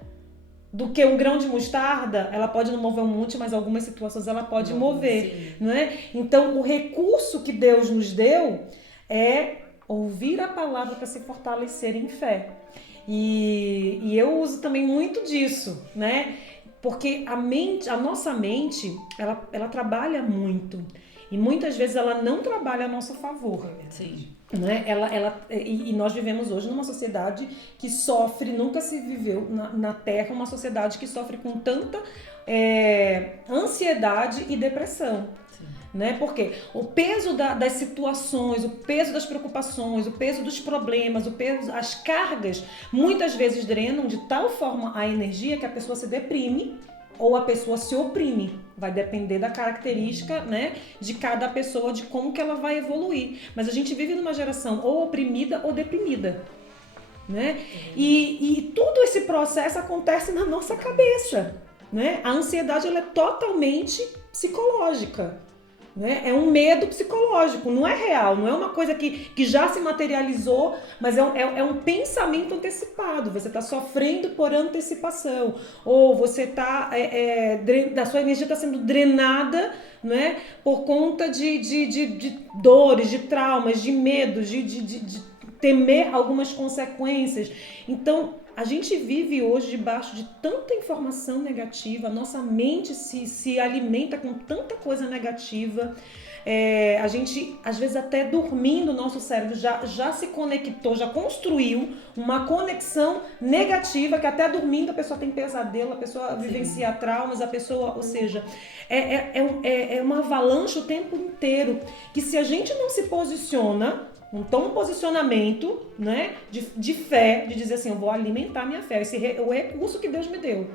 do que um grão de mostarda, ela pode não mover um monte, mas algumas situações ela pode mover, não é? Então, o recurso que Deus nos deu é ouvir a palavra para se fortalecer em fé. E eu uso também muito disso, né? Porque a nossa mente, ela trabalha muito. E muitas vezes ela não trabalha a nosso favor. Sim. Né? E nós vivemos hoje numa sociedade que sofre, nunca se viveu na Terra uma sociedade que sofre com tanta ansiedade e depressão. Né? Porque o peso das situações, o peso das preocupações, o peso dos problemas, as cargas, muitas vezes drenam de tal forma a energia que a pessoa se deprime ou a pessoa se oprime. Vai depender da característica, né, de cada pessoa, de como que ela vai evoluir. Mas a gente vive numa geração ou oprimida ou deprimida. Né? E todo esse processo acontece na nossa cabeça. Né? A ansiedade, ela é totalmente psicológica. Né? É um medo psicológico, não é real, não é uma coisa que já se materializou, mas é um pensamento antecipado. Você está sofrendo por antecipação, ou você está, a sua energia está sendo drenada, né? Por conta de dores, de traumas, de medos, de temer algumas consequências. Então, a gente vive hoje debaixo de tanta informação negativa, a nossa mente se alimenta com tanta coisa negativa. A gente, às vezes, até dormindo, o nosso cérebro já se conectou, já construiu uma conexão negativa, que até dormindo a pessoa tem pesadelo, a pessoa vivencia traumas, a pessoa, ou seja, é uma avalanche o tempo inteiro, que se a gente não se posiciona, não toma um posicionamento, né, de fé, de dizer assim, eu vou alimentar minha fé, o recurso que Deus me deu,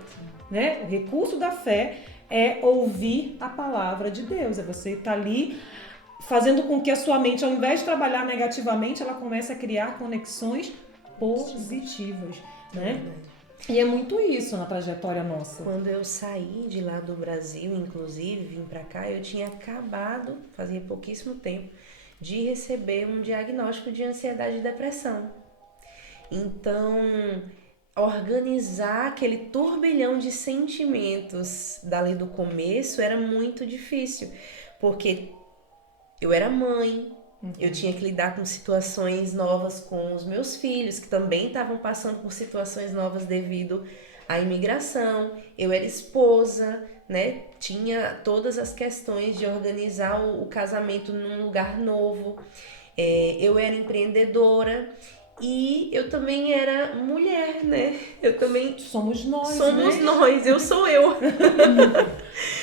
né? O recurso da fé é ouvir a palavra de Deus, é você estar ali fazendo com que a sua mente, ao invés de trabalhar negativamente, ela comece a criar conexões positivas, né? E é muito isso na trajetória nossa. Quando eu saí de lá do Brasil, inclusive, vim pra cá, eu tinha acabado, fazia pouquíssimo tempo, de receber um diagnóstico de ansiedade e depressão. Então, organizar aquele turbilhão de sentimentos dali do começo era muito difícil, porque eu era mãe, eu tinha que lidar com situações novas com os meus filhos, que também estavam passando por situações novas devido à imigração, eu era esposa, né? Tinha todas as questões de organizar o casamento num lugar novo, eu era empreendedora e eu também era mulher, né? Eu também... Somos nós, eu sou eu.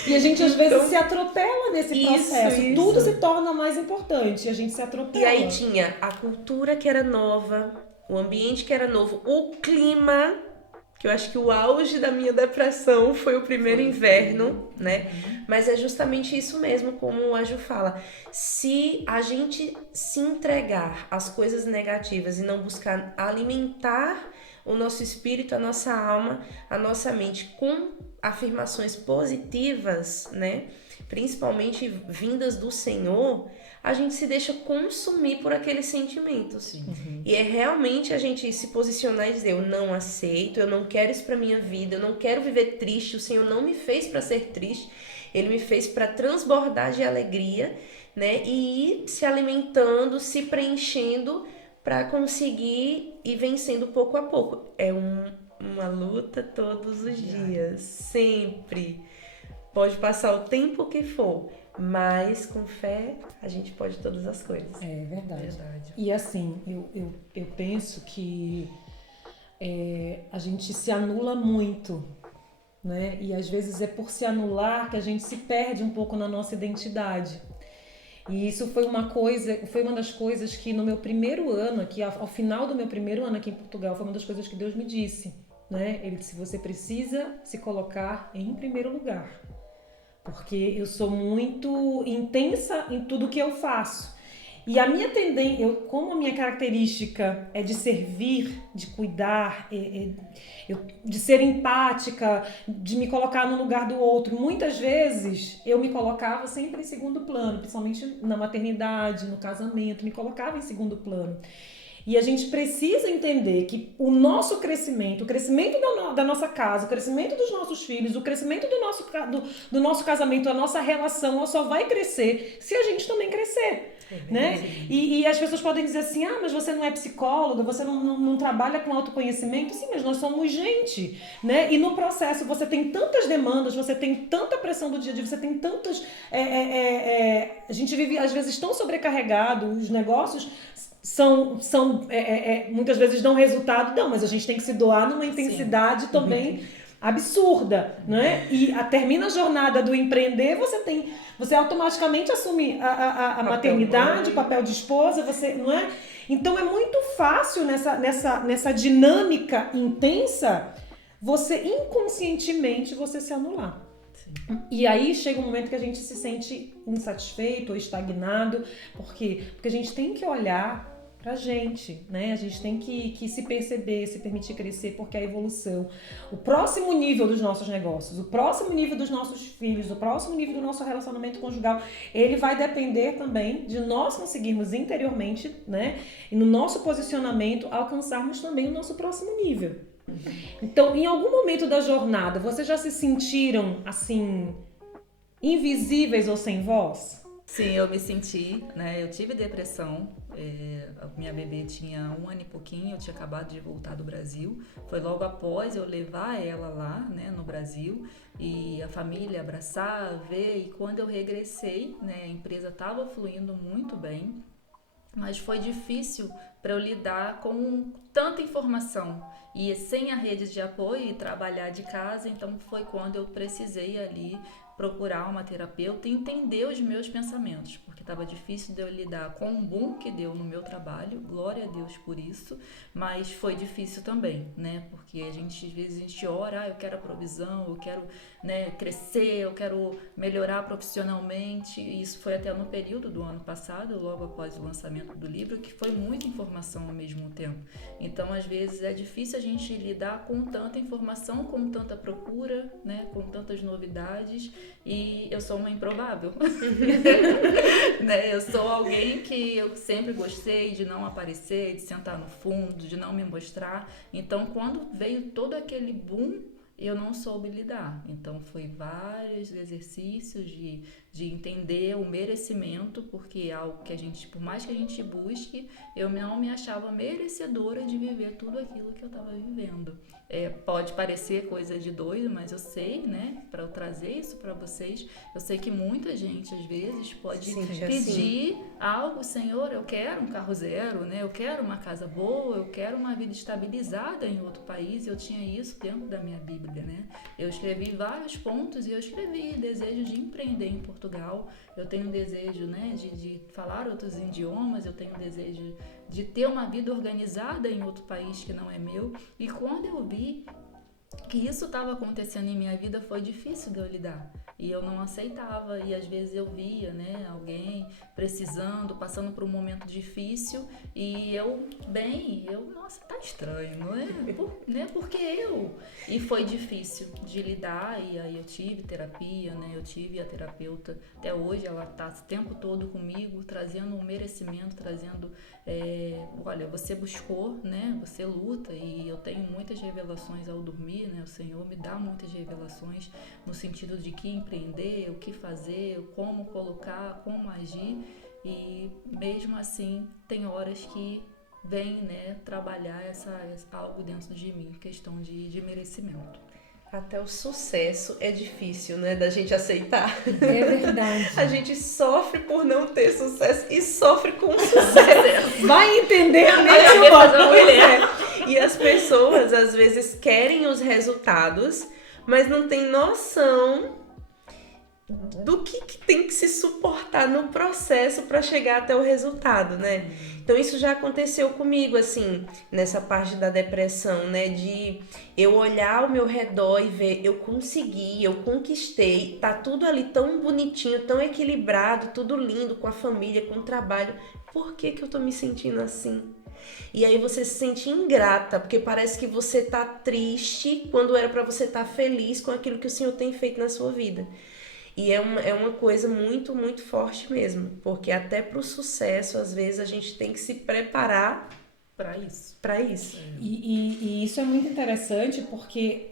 E a gente às vezes se atropela nesse processo. Isso. Tudo se torna mais importante, a gente se atropela. E aí tinha a cultura que era nova, o ambiente que era novo, o clima, que eu acho que o auge da minha depressão foi o primeiro inverno, né? Mas é justamente isso mesmo, como a Ju fala. Se a gente se entregar às coisas negativas e não buscar alimentar o nosso espírito, a nossa alma, a nossa mente com afirmações positivas, né? Principalmente vindas do Senhor, a gente se deixa consumir por aqueles sentimentos. E é realmente a gente se posicionar e dizer, eu não aceito, eu não quero isso pra minha vida, eu não quero viver triste, o Senhor não me fez para ser triste, Ele me fez para transbordar de alegria, né? E ir se alimentando, se preenchendo para conseguir ir vencendo pouco a pouco. É uma luta todos os dias, sempre. Pode passar o tempo que for, mas com fé a gente pode todas as coisas. É verdade. Verdade. E assim, eu penso que a gente se anula muito, né? E às vezes é por se anular que a gente se perde um pouco na nossa identidade. E isso foi uma das coisas que no meu primeiro ano aqui, ao final do meu primeiro ano aqui em Portugal, foi uma das coisas que Deus me disse, né? Ele disse: você precisa se colocar em primeiro lugar, porque eu sou muito intensa em tudo que eu faço. E a minha tendência, como a minha característica é de servir, de cuidar, de ser empática, de me colocar no lugar do outro, muitas vezes eu me colocava sempre em segundo plano, principalmente na maternidade, no casamento, me colocava em segundo plano. E a gente precisa entender que o nosso crescimento, o crescimento da nossa casa, o crescimento dos nossos filhos, o crescimento do nosso casamento, a nossa relação, ela só vai crescer se a gente também crescer. Né? E as pessoas podem dizer assim: ah, mas você não é psicóloga, você não trabalha com autoconhecimento. Sim, mas nós somos gente, né? E no processo você tem tantas demandas, você tem tanta pressão do dia a dia, você tem tantas... a gente vive às vezes tão sobrecarregado, os negócios são muitas vezes dão resultado, não, mas a gente tem que se doar numa intensidade também absurda, né? E termina a jornada do empreender, você automaticamente assume a maternidade, o papel de esposa, você, não é? Então é muito fácil nessa dinâmica intensa, você inconscientemente você se anular. Sim. E aí chega um momento que a gente se sente insatisfeito ou estagnado, por quê? Porque a gente tem que olhar pra gente, né? A gente tem que se perceber, se permitir crescer, porque a evolução, o próximo nível dos nossos negócios, o próximo nível dos nossos filhos, o próximo nível do nosso relacionamento conjugal, ele vai depender também de nós conseguirmos interiormente, né? E no nosso posicionamento, alcançarmos também o nosso próximo nível. Então, em algum momento da jornada, vocês já se sentiram, assim, invisíveis ou sem voz? Sim, eu me senti, né? Eu tive depressão. A minha bebê tinha 1 ano e pouquinho, eu tinha acabado de voltar do Brasil. Foi logo após eu levar ela lá, né, no Brasil, e a família abraçar, ver. E quando eu regressei, né, a empresa estava fluindo muito bem, mas foi difícil para eu lidar com tanta informação e sem a rede de apoio e trabalhar de casa. Então foi quando eu precisei ali procurar uma terapeuta e entender os meus pensamentos, porque estava difícil de eu lidar com o boom que deu no meu trabalho, glória a Deus por isso, mas foi difícil também, né? Porque às vezes a gente ora, eu quero a provisão, eu quero, né, crescer, eu quero melhorar profissionalmente. E isso foi até no período do ano passado, logo após o lançamento do livro, que foi muita informação ao mesmo tempo. Então, às vezes é difícil a gente lidar com tanta informação, com tanta procura, né, com tantas novidades. E eu sou uma improvável. Né? Eu sou alguém que eu sempre gostei de não aparecer, de sentar no fundo, de não me mostrar. Então, quando veio todo aquele boom, eu não soube lidar. Então, foi vários exercícios de entender o merecimento, porque é algo que a gente, por mais que a gente busque, eu não me achava merecedora de viver tudo aquilo que eu estava vivendo. Pode parecer coisa de doido, mas eu sei, né, para eu trazer isso para vocês, eu sei que muita gente às vezes pode pedir algo: Senhor, eu quero um carro zero, né, eu quero uma casa boa, eu quero uma vida estabilizada em outro país. Eu tinha isso dentro da minha Bíblia, né? Eu escrevi vários pontos e eu escrevi desejo de empreender em Portugal, eu tenho um desejo, né, de falar outros idiomas, eu tenho um desejo de ter uma vida organizada em outro país que não é meu. E quando eu vi que isso estava acontecendo em minha vida, foi difícil de eu lidar. E eu não aceitava, e às vezes eu via, né, alguém precisando, passando por um momento difícil, e nossa, tá estranho, não é? Porque eu? E foi difícil de lidar, e aí eu tive terapia, né, eu tive a terapeuta, até hoje ela tá o tempo todo comigo, trazendo um merecimento, trazendo, olha, você buscou, né, você luta, e eu tenho muitas revelações ao dormir, né, o Senhor me dá muitas revelações no sentido de que empreender, o que fazer, como colocar, como agir. E mesmo assim tem horas que vem, né, trabalhar algo dentro de mim, questão de merecimento. Até o sucesso é difícil, né, da gente aceitar. É verdade. A gente sofre por não ter sucesso e sofre com o sucesso. Vai entender a mente Olha a humana. cabeça da mulher. E as pessoas, às vezes, querem os resultados, mas não tem noção do que tem que se suportar no processo para chegar até o resultado, né? Então isso já aconteceu comigo, assim, nessa parte da depressão, né? De eu olhar ao meu redor e ver, eu consegui, eu conquistei, tá tudo ali tão bonitinho, tão equilibrado, tudo lindo, com a família, com o trabalho. Por que que eu tô me sentindo assim? E aí você se sente ingrata, porque parece que você tá triste quando era para você estar feliz com aquilo que o Senhor tem feito na sua vida. E é uma coisa muito, muito forte mesmo, porque até pro sucesso, às vezes, a gente tem que se preparar Pra isso. para isso. E isso é muito interessante porque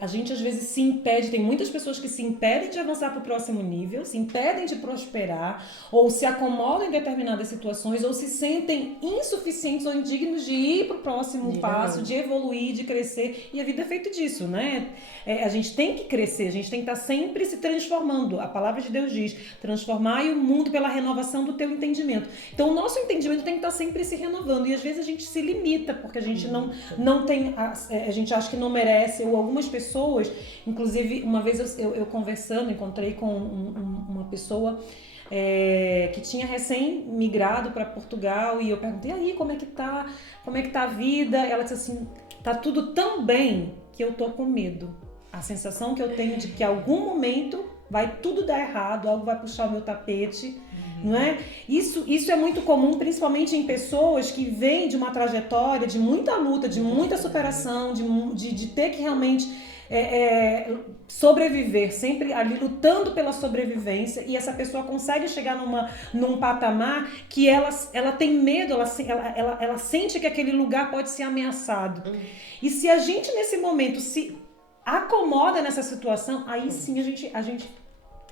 a gente às vezes se impede, tem muitas pessoas que se impedem de avançar para o próximo nível, se impedem de prosperar, ou se acomodam em determinadas situações, ou se sentem insuficientes ou indignos de ir para o próximo passo, de evoluir, de crescer. E a vida é feita disso, né? A gente tem que crescer, a gente tem que estar sempre se transformando. A palavra de Deus diz, transformai o mundo pela renovação do teu entendimento. Então o nosso entendimento tem que estar sempre se renovando, e às vezes a gente se limita, porque a gente não tem, a gente acha que não merece, ou algumas pessoas, inclusive uma vez eu conversando, encontrei com uma pessoa que tinha recém-migrado para Portugal, e eu perguntei, aí, como é que tá a vida? Ela disse assim, tá tudo tão bem que eu tô com medo. A sensação que eu tenho de que em algum momento vai tudo dar errado, algo vai puxar o meu tapete, não é? Isso é muito comum, principalmente em pessoas que vêm de uma trajetória de muita luta, de muita superação, de ter que realmente sobreviver, sempre ali lutando pela sobrevivência, e essa pessoa consegue chegar num patamar que ela tem medo, ela sente que aquele lugar pode ser ameaçado. E se a gente nesse momento se acomoda nessa situação, aí sim a gente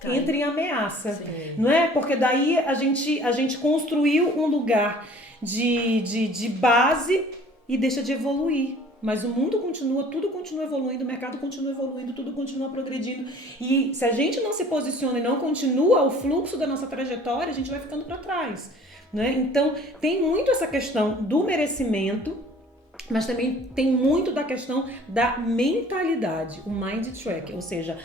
entra em ameaça, sim, não é? Porque daí a gente construiu um lugar de base e deixa de evoluir. Mas o mundo continua, tudo continua evoluindo, o mercado continua evoluindo, tudo continua progredindo. E se a gente não se posiciona e não continua o fluxo da nossa trajetória, a gente vai ficando para trás, né? Então, tem muito essa questão do merecimento, mas também tem muito da questão da mentalidade, o mind track, ou seja,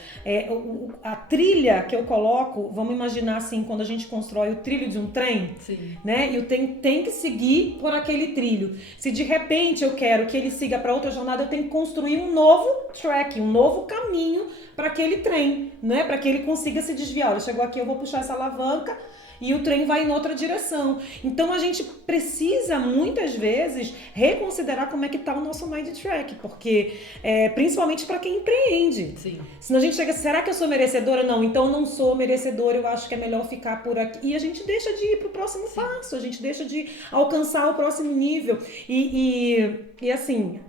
a trilha que eu coloco, vamos imaginar assim, quando a gente constrói o trilho de um trem, sim, né? E o trem tem que seguir por aquele trilho. Se de repente eu quero que ele siga para outra jornada, eu tenho que construir um novo track, um novo caminho para aquele trem, né? Para que ele consiga se desviar. Olha, chegou aqui, eu vou puxar essa alavanca e o trem vai em outra direção. Então a gente precisa muitas vezes reconsiderar como é que está o nosso mind track, porque principalmente para quem empreende. Sim. Senão a gente chega, será que eu sou merecedora? Não, então eu não sou merecedora, eu acho que é melhor ficar por aqui. E a gente deixa de ir para o próximo passo, a gente deixa de alcançar o próximo nível. E assim,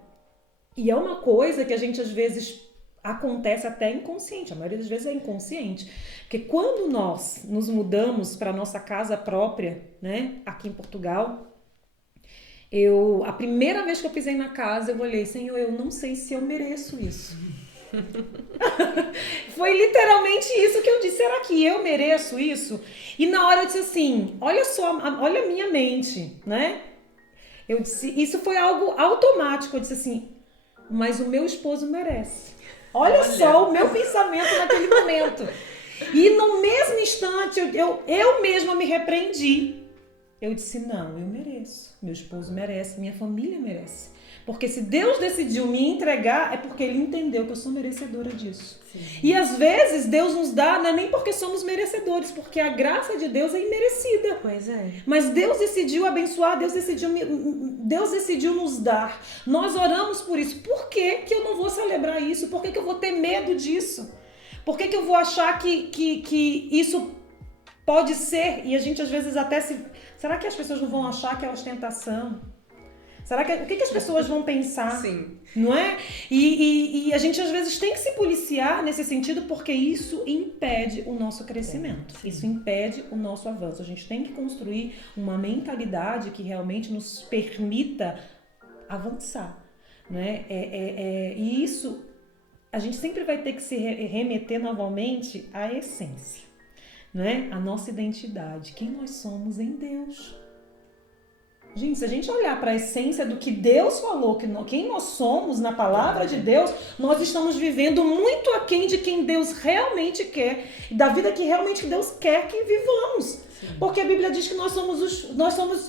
e é uma coisa que a gente às vezes acontece até inconsciente, a maioria das vezes é inconsciente, porque quando nós nos mudamos para nossa casa própria, né, aqui em Portugal, a primeira vez que eu pisei na casa, eu olhei, Senhor, eu não sei se eu mereço isso. Foi literalmente isso que eu disse, será que eu mereço isso? E na hora eu disse assim, olha só, olha a minha mente, né? Eu disse, isso foi algo automático, eu disse assim, mas o meu esposo merece. Olha só o meu pensamento naquele momento. E no mesmo instante, eu mesma me repreendi. Eu disse, não, eu mereço. Meu esposo merece, minha família merece. Porque se Deus decidiu me entregar, é porque Ele entendeu que eu sou merecedora disso. Sim. E às vezes Deus nos dá, não é nem porque somos merecedores, porque a graça de Deus é imerecida. Pois é. Mas Deus decidiu abençoar, Deus decidiu nos dar. Nós oramos por isso. Por que eu não vou celebrar isso? Por que eu vou ter medo disso? Por que eu vou achar que isso pode ser? E a gente às vezes até se... Será que as pessoas não vão achar que é ostentação? Será que o que as pessoas vão pensar? Sim. Não é? E a gente às vezes tem que se policiar nesse sentido, porque isso impede o nosso crescimento. Isso impede o nosso avanço. A gente tem que construir uma mentalidade que realmente nos permita avançar, né? E isso a gente sempre vai ter que se remeter novamente à essência, né? A nossa identidade, quem nós somos em Deus. Gente, se a gente olhar para a essência do que Deus falou, quem nós somos na palavra de Deus, nós estamos vivendo muito aquém de quem Deus realmente quer, da vida que realmente Deus quer que vivamos. Sim. Porque a Bíblia diz que nós somos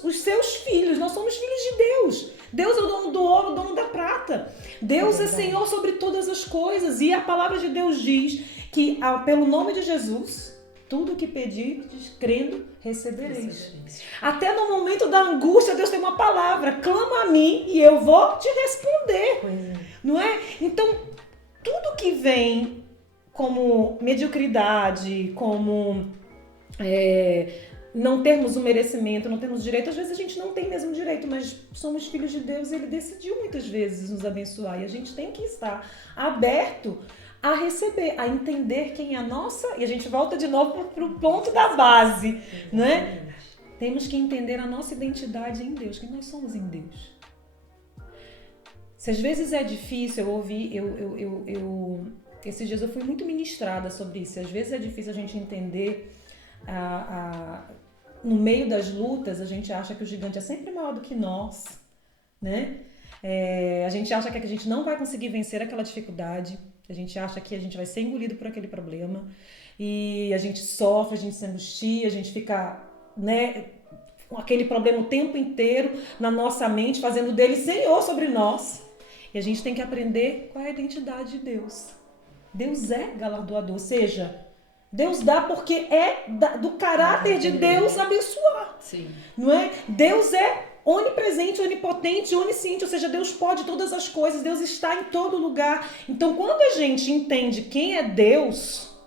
os seus filhos, nós somos filhos de Deus. Deus é o dono do ouro, o dono da prata. Deus é Senhor sobre todas as coisas. E a palavra de Deus diz que, pelo nome de Jesus, tudo que pedirdes, crendo, recebereis. Até no momento da angústia, Deus tem uma palavra. Clama a mim e eu vou te responder. Não é? Então, tudo que vem como mediocridade, como não termos o merecimento, não termos direito, às vezes a gente não tem mesmo direito, mas somos filhos de Deus e Ele decidiu muitas vezes nos abençoar. E a gente tem que estar aberto a receber, a entender quem é a nossa, e a gente volta de novo para o ponto da base, né? Temos que entender a nossa identidade em Deus, quem nós somos em Deus. Se às vezes é difícil, eu ouvi, esses dias eu fui muito ministrada sobre isso, às vezes é difícil a gente entender, no meio das lutas, a gente acha que o gigante é sempre maior do que nós, né? A gente acha que a gente não vai conseguir vencer aquela dificuldade, a gente acha que a gente vai ser engolido por aquele problema e a gente sofre, a gente se angustia, a gente fica, né, com aquele problema o tempo inteiro na nossa mente, fazendo dele Senhor sobre nós. E a gente tem que aprender qual é a identidade de Deus. Deus é galardoador, ou seja, Deus dá porque é do caráter de Deus abençoar. Sim. Não é? Deus é onipresente, onipotente, onisciente, ou seja, Deus pode todas as coisas, Deus está em todo lugar. Então, quando a gente entende quem é Deus,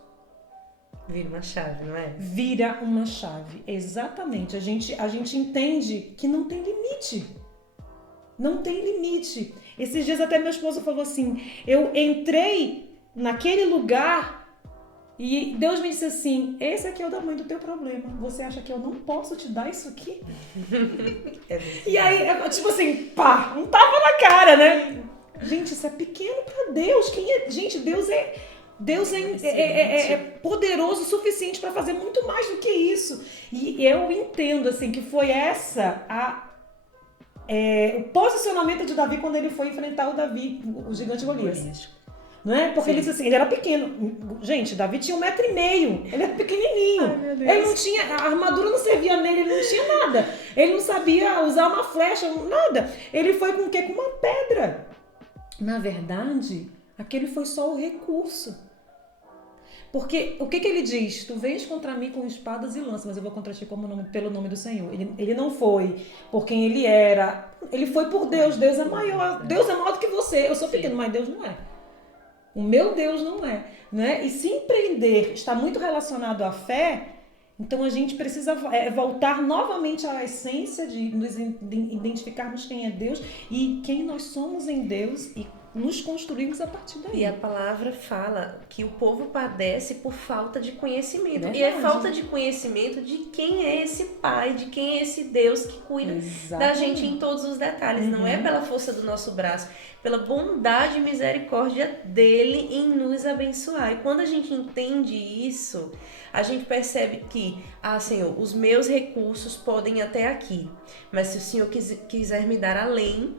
vira uma chave, não é? Vira uma chave, exatamente. A gente entende que não tem limite. Não tem limite. Esses dias até meu esposo falou assim, eu entrei naquele lugar e Deus me disse assim, esse aqui é o tamanho do teu problema. Você acha que eu não posso te dar isso aqui? E aí, tipo assim, pá, um tapa na cara, né? Gente, isso é pequeno pra Deus. Gente, Deus é poderoso o suficiente para fazer muito mais do que isso. E eu entendo, assim, que foi o posicionamento de Davi quando ele foi enfrentar o gigante Golias. Não é? Porque ele disse assim, ele era pequeno. Gente, Davi tinha 1,5 metro. Ele era pequenininho. Ai, ele não tinha, a armadura não servia nele, ele não tinha nada. Ele não sabia usar uma flecha, nada. Ele foi com o quê? Com uma pedra. Na verdade, aquele foi só o recurso. Porque o que ele diz? Tu vens contra mim com espadas e lanças, mas eu vou contra ti pelo nome do Senhor. Ele não foi por quem ele era. Ele foi por Deus. Deus é maior. Deus é maior do que você. Eu sou pequeno, mas Deus não é. O meu Deus não é, né? E se empreender está muito relacionado à fé, então a gente precisa voltar novamente à essência de nos identificarmos quem é Deus e quem nós somos em Deus e nos construímos a partir daí. E a palavra fala que o povo padece por falta de conhecimento. Verdade. E é falta de conhecimento de quem é esse Pai, de quem é esse Deus que cuida da gente em todos os detalhes. Não é pela força do nosso braço, pela bondade e misericórdia dele em nos abençoar. E quando a gente entende isso, a gente percebe que, Senhor, os meus recursos podem ir até aqui, mas se o Senhor quiser me dar além...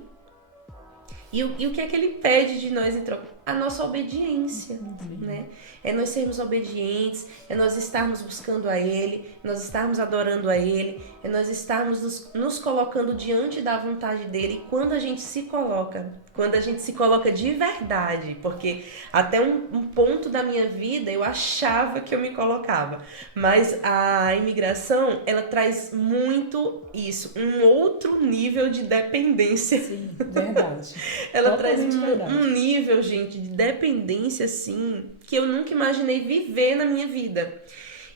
E o que é que ele pede de nós em troca? A nossa obediência, né? É nós sermos obedientes, é nós estarmos buscando a Ele, nós estarmos adorando a Ele, é nós estarmos nos colocando diante da vontade dEle. E quando a gente se coloca de verdade, porque até um ponto da minha vida eu achava que eu me colocava, mas a imigração, ela traz muito isso, um outro nível de dependência. Sim, verdade. Ela traz um nível, gente, de dependência, assim, que eu nunca imaginei viver na minha vida.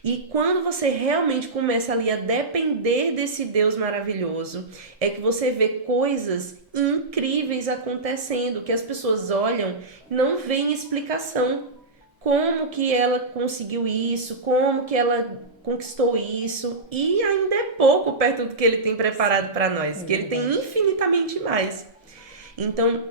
E quando você realmente começa ali a depender desse Deus maravilhoso, é que você vê coisas incríveis acontecendo, que as pessoas olham e não veem explicação. Como que ela conseguiu isso, como que ela conquistou isso, e ainda é pouco perto do que ele tem preparado para nós, que ele tem infinitamente mais. Então,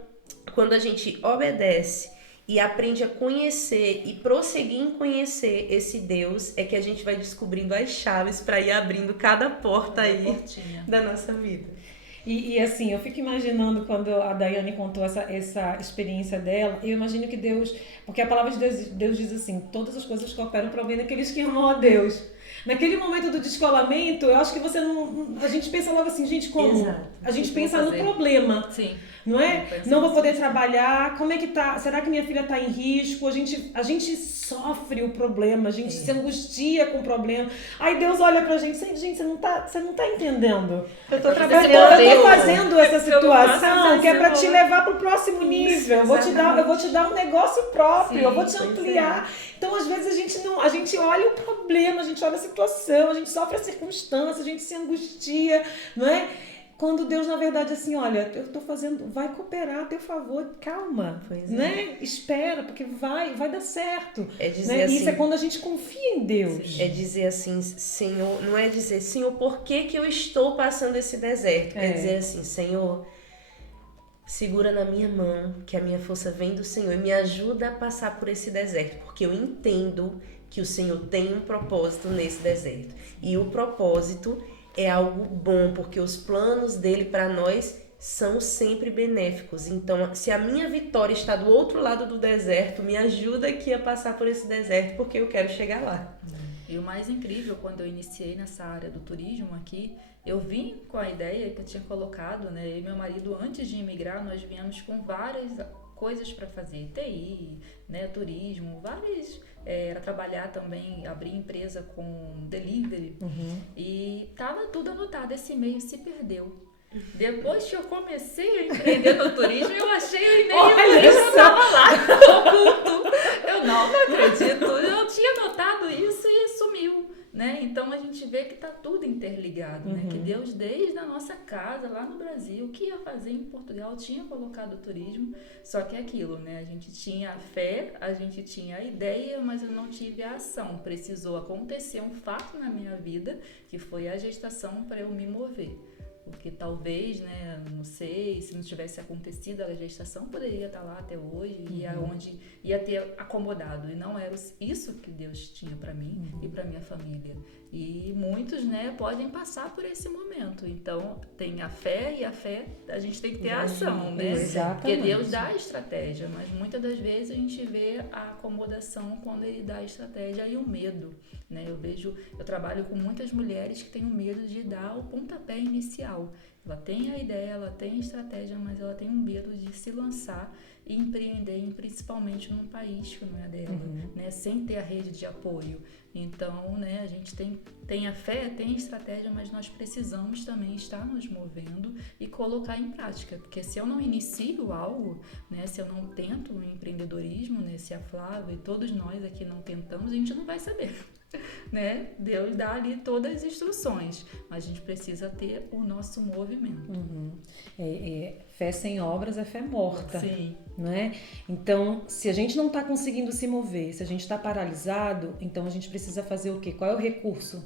quando a gente obedece e aprende a conhecer e prosseguir em conhecer esse Deus, é que a gente vai descobrindo as chaves para ir abrindo cada porta aí da nossa vida. E assim, eu fico imaginando quando a Daiane contou essa experiência dela, eu imagino que Deus, porque a palavra de Deus diz assim, todas as coisas cooperam para o bem daqueles que amam a Deus. Naquele momento do descolamento, eu acho que você não... A gente pensa logo assim, gente, como? Exato. A gente pensa no problema. Sim. Não é? Não vou poder trabalhar, como é que tá? Será que minha filha tá em risco? A gente sofre o problema, a gente se angustia com o problema. Aí Deus olha pra gente, gente, você não tá entendendo. Eu tô trabalhando. Eu tô fazendo essa situação que é pra te levar pro próximo nível. Eu vou te dar um negócio próprio, eu vou te ampliar. Então, às vezes, a gente olha o problema, a gente olha a situação, a gente sofre a circunstância, a gente se angustia, não é? Quando Deus, na verdade, assim, olha, eu tô fazendo, vai cooperar a teu favor, calma, né? Espera, porque vai dar certo. É dizer né? assim, isso é quando a gente confia em Deus. É dizer assim, Senhor, não é dizer, Senhor, por que eu estou passando esse deserto? É dizer assim, Senhor, segura na minha mão, que a minha força vem do Senhor e me ajuda a passar por esse deserto, porque eu entendo que o Senhor tem um propósito nesse deserto. E o propósito é algo bom, porque os planos dele para nós são sempre benéficos. Então, se a minha vitória está do outro lado do deserto, me ajuda aqui a passar por esse deserto, porque eu quero chegar lá. E o mais incrível, quando eu iniciei nessa área do turismo aqui, eu vim com a ideia que eu tinha colocado, né? Eu e meu marido, antes de emigrar, nós viemos com várias coisas para fazer, TI, né, turismo, várias, era trabalhar também, abrir empresa com delivery, e tava tudo anotado, esse e-mail se perdeu. Depois que eu comecei a empreender no turismo, eu achei o e-mail e eu tava lá, oculto. Eu não acredito, eu tinha anotado isso e sumiu. Né? Então a gente vê que está tudo interligado, né? Que Deus, desde a nossa casa lá no Brasil, o que ia fazer em Portugal, tinha colocado o turismo, só que é aquilo, né? A gente tinha a fé, a gente tinha a ideia, mas eu não tive a ação. Precisou acontecer um fato na minha vida, que foi a gestação para eu me mover. Porque talvez, né, não sei, se não tivesse acontecido a gestação, poderia estar lá até hoje, e aonde ia ter acomodado. E não era isso que Deus tinha para mim e para minha família. E muitos, né, podem passar por esse momento. Então, tem a fé, e a fé a gente tem que ter a ação, né? Exatamente. Porque Deus dá a estratégia, mas muitas das vezes a gente vê a acomodação quando Ele dá a estratégia e o medo, né? Eu trabalho com muitas mulheres que têm o medo de dar o pontapé inicial. Ela tem a ideia, ela tem a estratégia, mas ela tem um medo de se lançar e empreender, principalmente num país que não é dela, né? Sem ter a rede de apoio. Então, né, a gente tem a fé, tem a estratégia, mas nós precisamos também estar nos movendo e colocar em prática. Porque se eu não inicio algo, né, se eu não tento o empreendedorismo, né, se a Flávia e todos nós aqui não tentamos, a gente não vai saber. Né? Deus dá ali todas as instruções, mas a gente precisa ter o nosso movimento. Fé sem obras é fé morta. Sim. Né? Então, se a gente não está conseguindo se mover, se a gente está paralisado, então a gente precisa fazer o quê? Qual é o recurso?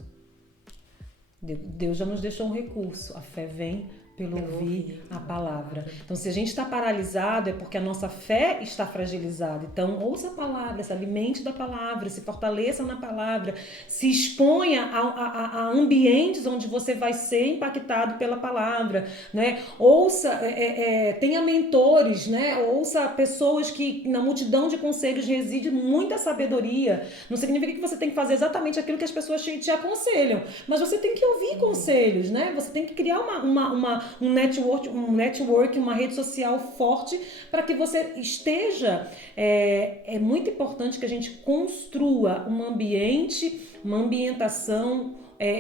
Deus já nos deixou um recurso. A fé vem pelo ouvir a palavra. Então, se a gente está paralisado, é porque a nossa fé está fragilizada. Então, ouça a palavra, se alimente da palavra, se fortaleça na palavra, se exponha a ambientes onde você vai ser impactado pela palavra, né? Ouça, tenha mentores, né? Ouça pessoas que na multidão de conselhos reside muita sabedoria. Não significa que você tem que fazer exatamente aquilo que as pessoas te aconselham, mas você tem que ouvir conselhos, né? Você tem que criar um network, uma rede social forte para que você esteja... É muito importante que a gente construa um ambiente, uma ambientação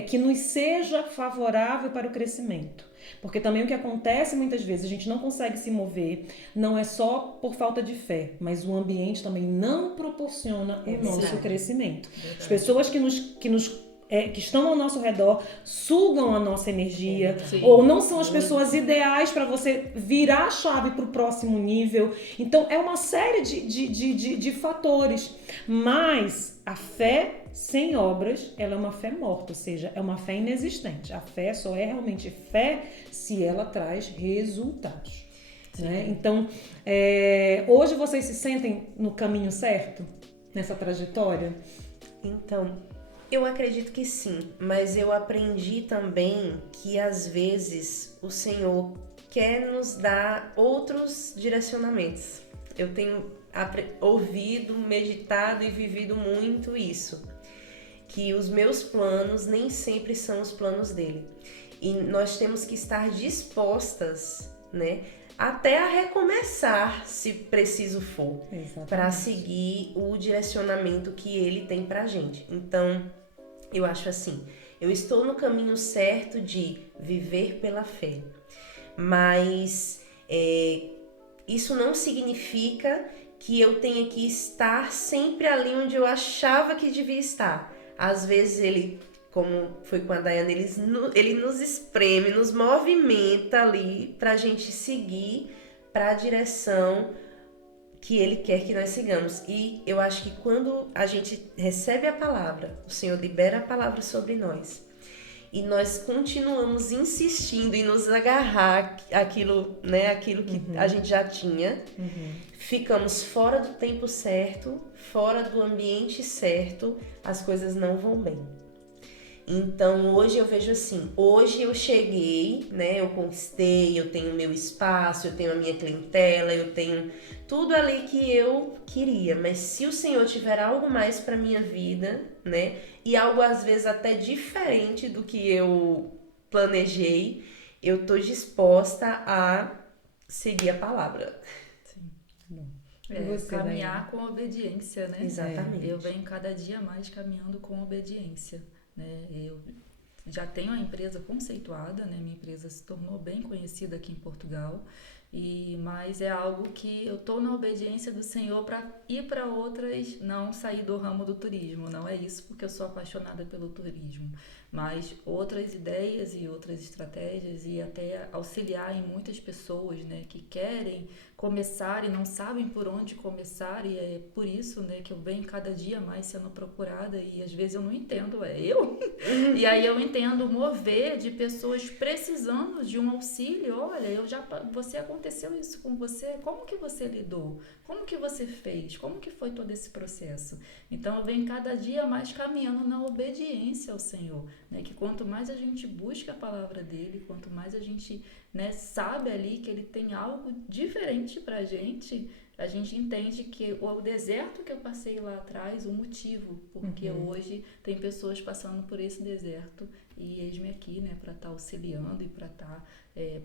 que nos seja favorável para o crescimento. Porque também o que acontece muitas vezes, a gente não consegue se mover, não é só por falta de fé, mas o ambiente também não proporciona o nosso crescimento. Verdade. As pessoas que estão ao nosso redor sugam a nossa energia, ou não são as pessoas ideais para você virar a chave para o próximo nível. Então é uma série de fatores, mas a fé sem obras, ela é uma fé morta, ou seja, é uma fé inexistente. A fé só é realmente fé se ela traz resultados. né? Então, hoje vocês se sentem no caminho certo nessa trajetória? Então, eu acredito que sim, mas eu aprendi também que às vezes o Senhor quer nos dar outros direcionamentos. Eu tenho ouvido, meditado e vivido muito isso, que os meus planos nem sempre são os planos dele. E nós temos que estar dispostas, né, até a recomeçar, se preciso for, para seguir o direcionamento que ele tem pra gente. Então, eu acho assim, eu estou no caminho certo de viver pela fé, mas isso não significa que eu tenha que estar sempre ali onde eu achava que devia estar. Às vezes ele, como foi com a Daiane, ele nos espreme, nos movimenta ali pra gente seguir para a direção que ele quer que nós sigamos. E eu acho que quando a gente recebe a palavra, o Senhor libera a palavra sobre nós, e nós continuamos insistindo em nos agarrar aquilo que a gente já tinha, ficamos fora do tempo certo, fora do ambiente certo, as coisas não vão bem. Então hoje eu vejo assim, hoje eu cheguei, né, eu conquistei, eu tenho meu espaço, eu tenho a minha clientela, eu tenho tudo ali que eu queria, mas se o Senhor tiver algo mais para minha vida, né, e algo às vezes até diferente do que eu planejei, eu tô disposta a seguir a palavra. Sim. Bom. Caminhar com obediência, né? Exatamente. Eu venho cada dia mais caminhando com obediência, né? Eu já tenho a empresa conceituada, né? Minha empresa se tornou bem conhecida aqui em Portugal, mas é algo que eu estou na obediência do Senhor para ir para outras, não sair do ramo do turismo. Não é isso porque eu sou apaixonada pelo turismo, mas outras ideias e outras estratégias e até auxiliar em muitas pessoas, né, que querem começar e não sabem por onde começar, e é por isso, né, que eu venho cada dia mais sendo procurada e às vezes eu não entendo, e aí eu entendo o mover de pessoas precisando de um auxílio. Olha, você aconteceu isso com você, como que você lidou? Como que você fez? Como que foi todo esse processo? Então eu venho cada dia mais caminhando na obediência ao Senhor, né? Que quanto mais a gente busca a palavra dele, quanto mais a gente, né, sabe ali que ele tem algo diferente pra gente, a gente entende que o deserto que eu passei lá atrás, o motivo, porque hoje tem pessoas passando por esse deserto e eis-me aqui, né, para estar auxiliando e para estar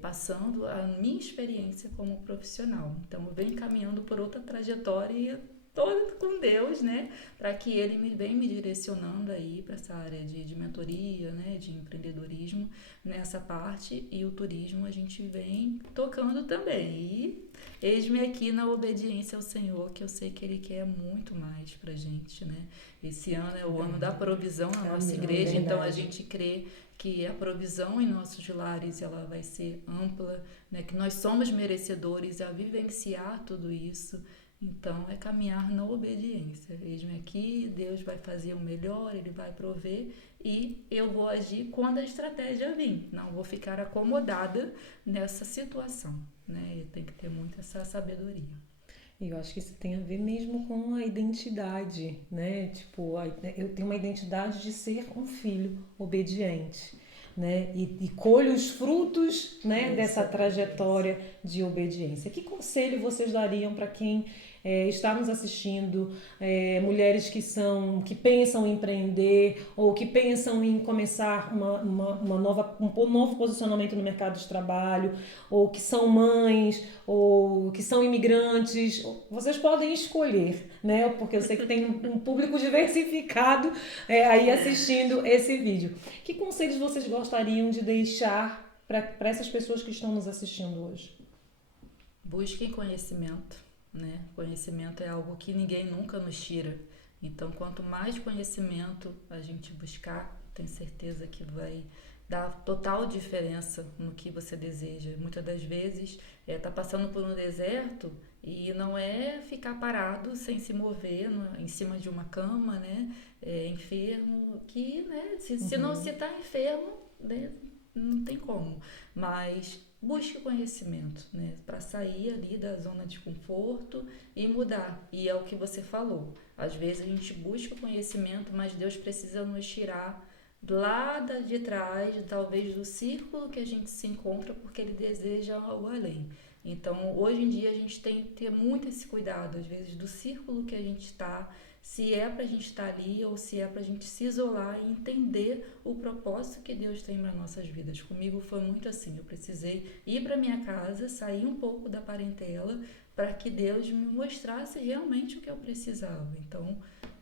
passando a minha experiência como profissional. Então eu venho caminhando por outra trajetória toda com Deus, né, para que ele venha me direcionando aí para essa área de mentoria, né, de empreendedorismo nessa parte, e o turismo a gente vem tocando também. E eis-me aqui na obediência ao Senhor, que eu sei que ele quer muito mais pra gente, né? Esse ano é o ano da provisão na nossa igreja, então a gente crê que a provisão em nossos lares ela vai ser ampla, né? Que nós somos merecedores a vivenciar tudo isso. Então, é caminhar na obediência. Eis-me aqui, Deus vai fazer o melhor, Ele vai prover e eu vou agir quando a estratégia vir. Não vou ficar acomodada nessa situação, né? E tem que ter muito essa sabedoria. E eu acho que isso tem a ver mesmo com a identidade, né? Tipo, eu tenho uma identidade de ser um filho obediente, né? E colho os frutos, né, dessa trajetória de obediência. Que conselho vocês dariam para quem está nos assistindo, mulheres que pensam em empreender ou que pensam em começar um novo posicionamento no mercado de trabalho, ou que são mães, ou que são imigrantes? Vocês podem escolher, né? Porque eu sei que tem um público diversificado aí assistindo esse vídeo. Que conselhos vocês gostariam de deixar para essas pessoas que estão nos assistindo hoje? Busquem conhecimento, né? Conhecimento é algo que ninguém nunca nos tira. Então, quanto mais conhecimento a gente buscar, tenho certeza que vai dar total diferença no que você deseja. Muitas das vezes tá passando por um deserto e não é ficar parado sem se mover em cima de uma cama, né? Enfermo, que, né? Se não se está enfermo, né? Não tem como. Mas busque conhecimento, né? Para sair ali da zona de conforto e mudar. E é o que você falou. Às vezes a gente busca conhecimento, mas Deus precisa nos tirar lá de trás, talvez do círculo que a gente se encontra, porque Ele deseja algo além. Então, hoje em dia, a gente tem que ter muito esse cuidado, às vezes, do círculo que a gente está, se é para a gente estar ali ou se é para a gente se isolar e entender o propósito que Deus tem para nossas vidas. Comigo foi muito assim, eu precisei ir para minha casa, sair um pouco da parentela, para que Deus me mostrasse realmente o que eu precisava. Então,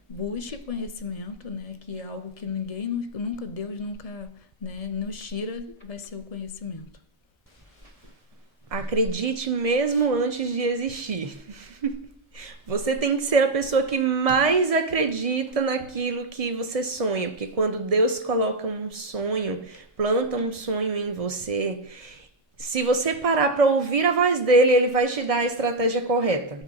busque conhecimento, né, que é algo que Deus nunca, né, nos tira, vai ser o conhecimento. Acredite mesmo antes de existir. Você tem que ser a pessoa que mais acredita naquilo que você sonha, porque quando Deus coloca um sonho, planta um sonho em você, se você parar para ouvir a voz dele, ele vai te dar a estratégia correta.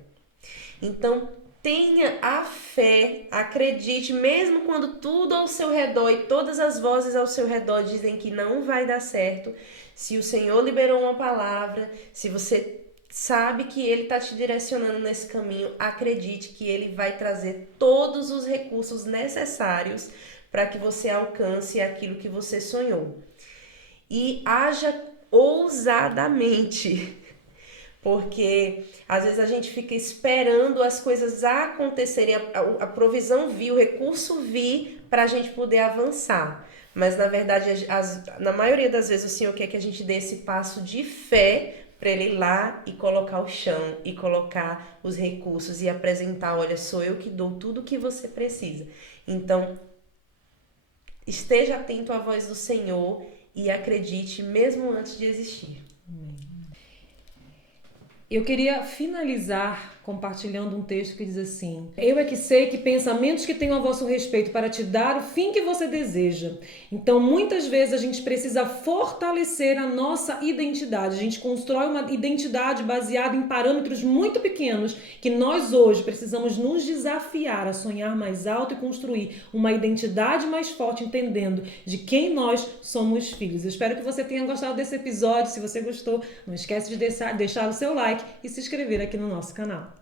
Então, tenha a fé, acredite, mesmo quando tudo ao seu redor e todas as vozes ao seu redor dizem que não vai dar certo. Se o Senhor liberou uma palavra, se você sabe que Ele está te direcionando nesse caminho, acredite que Ele vai trazer todos os recursos necessários para que você alcance aquilo que você sonhou. E haja ousadamente, porque às vezes a gente fica esperando as coisas acontecerem, a provisão vir, o recurso vir para a gente poder avançar. Mas na verdade, na maioria das vezes o Senhor quer que a gente dê esse passo de fé para Ele ir lá e colocar o chão e colocar os recursos e apresentar, olha, sou eu que dou tudo o que você precisa. Então, esteja atento à voz do Senhor e acredite mesmo antes de existir. Eu queria finalizar compartilhando um texto que diz assim: eu é que sei que pensamentos que tenho a vosso respeito para te dar o fim que você deseja. Então, muitas vezes a gente precisa fortalecer a nossa identidade. A gente constrói uma identidade baseada em parâmetros muito pequenos que nós hoje precisamos nos desafiar a sonhar mais alto e construir uma identidade mais forte, entendendo de quem nós somos filhos. Eu espero que você tenha gostado desse episódio. Se você gostou, não esquece de deixar o seu like e se inscrever aqui no nosso canal.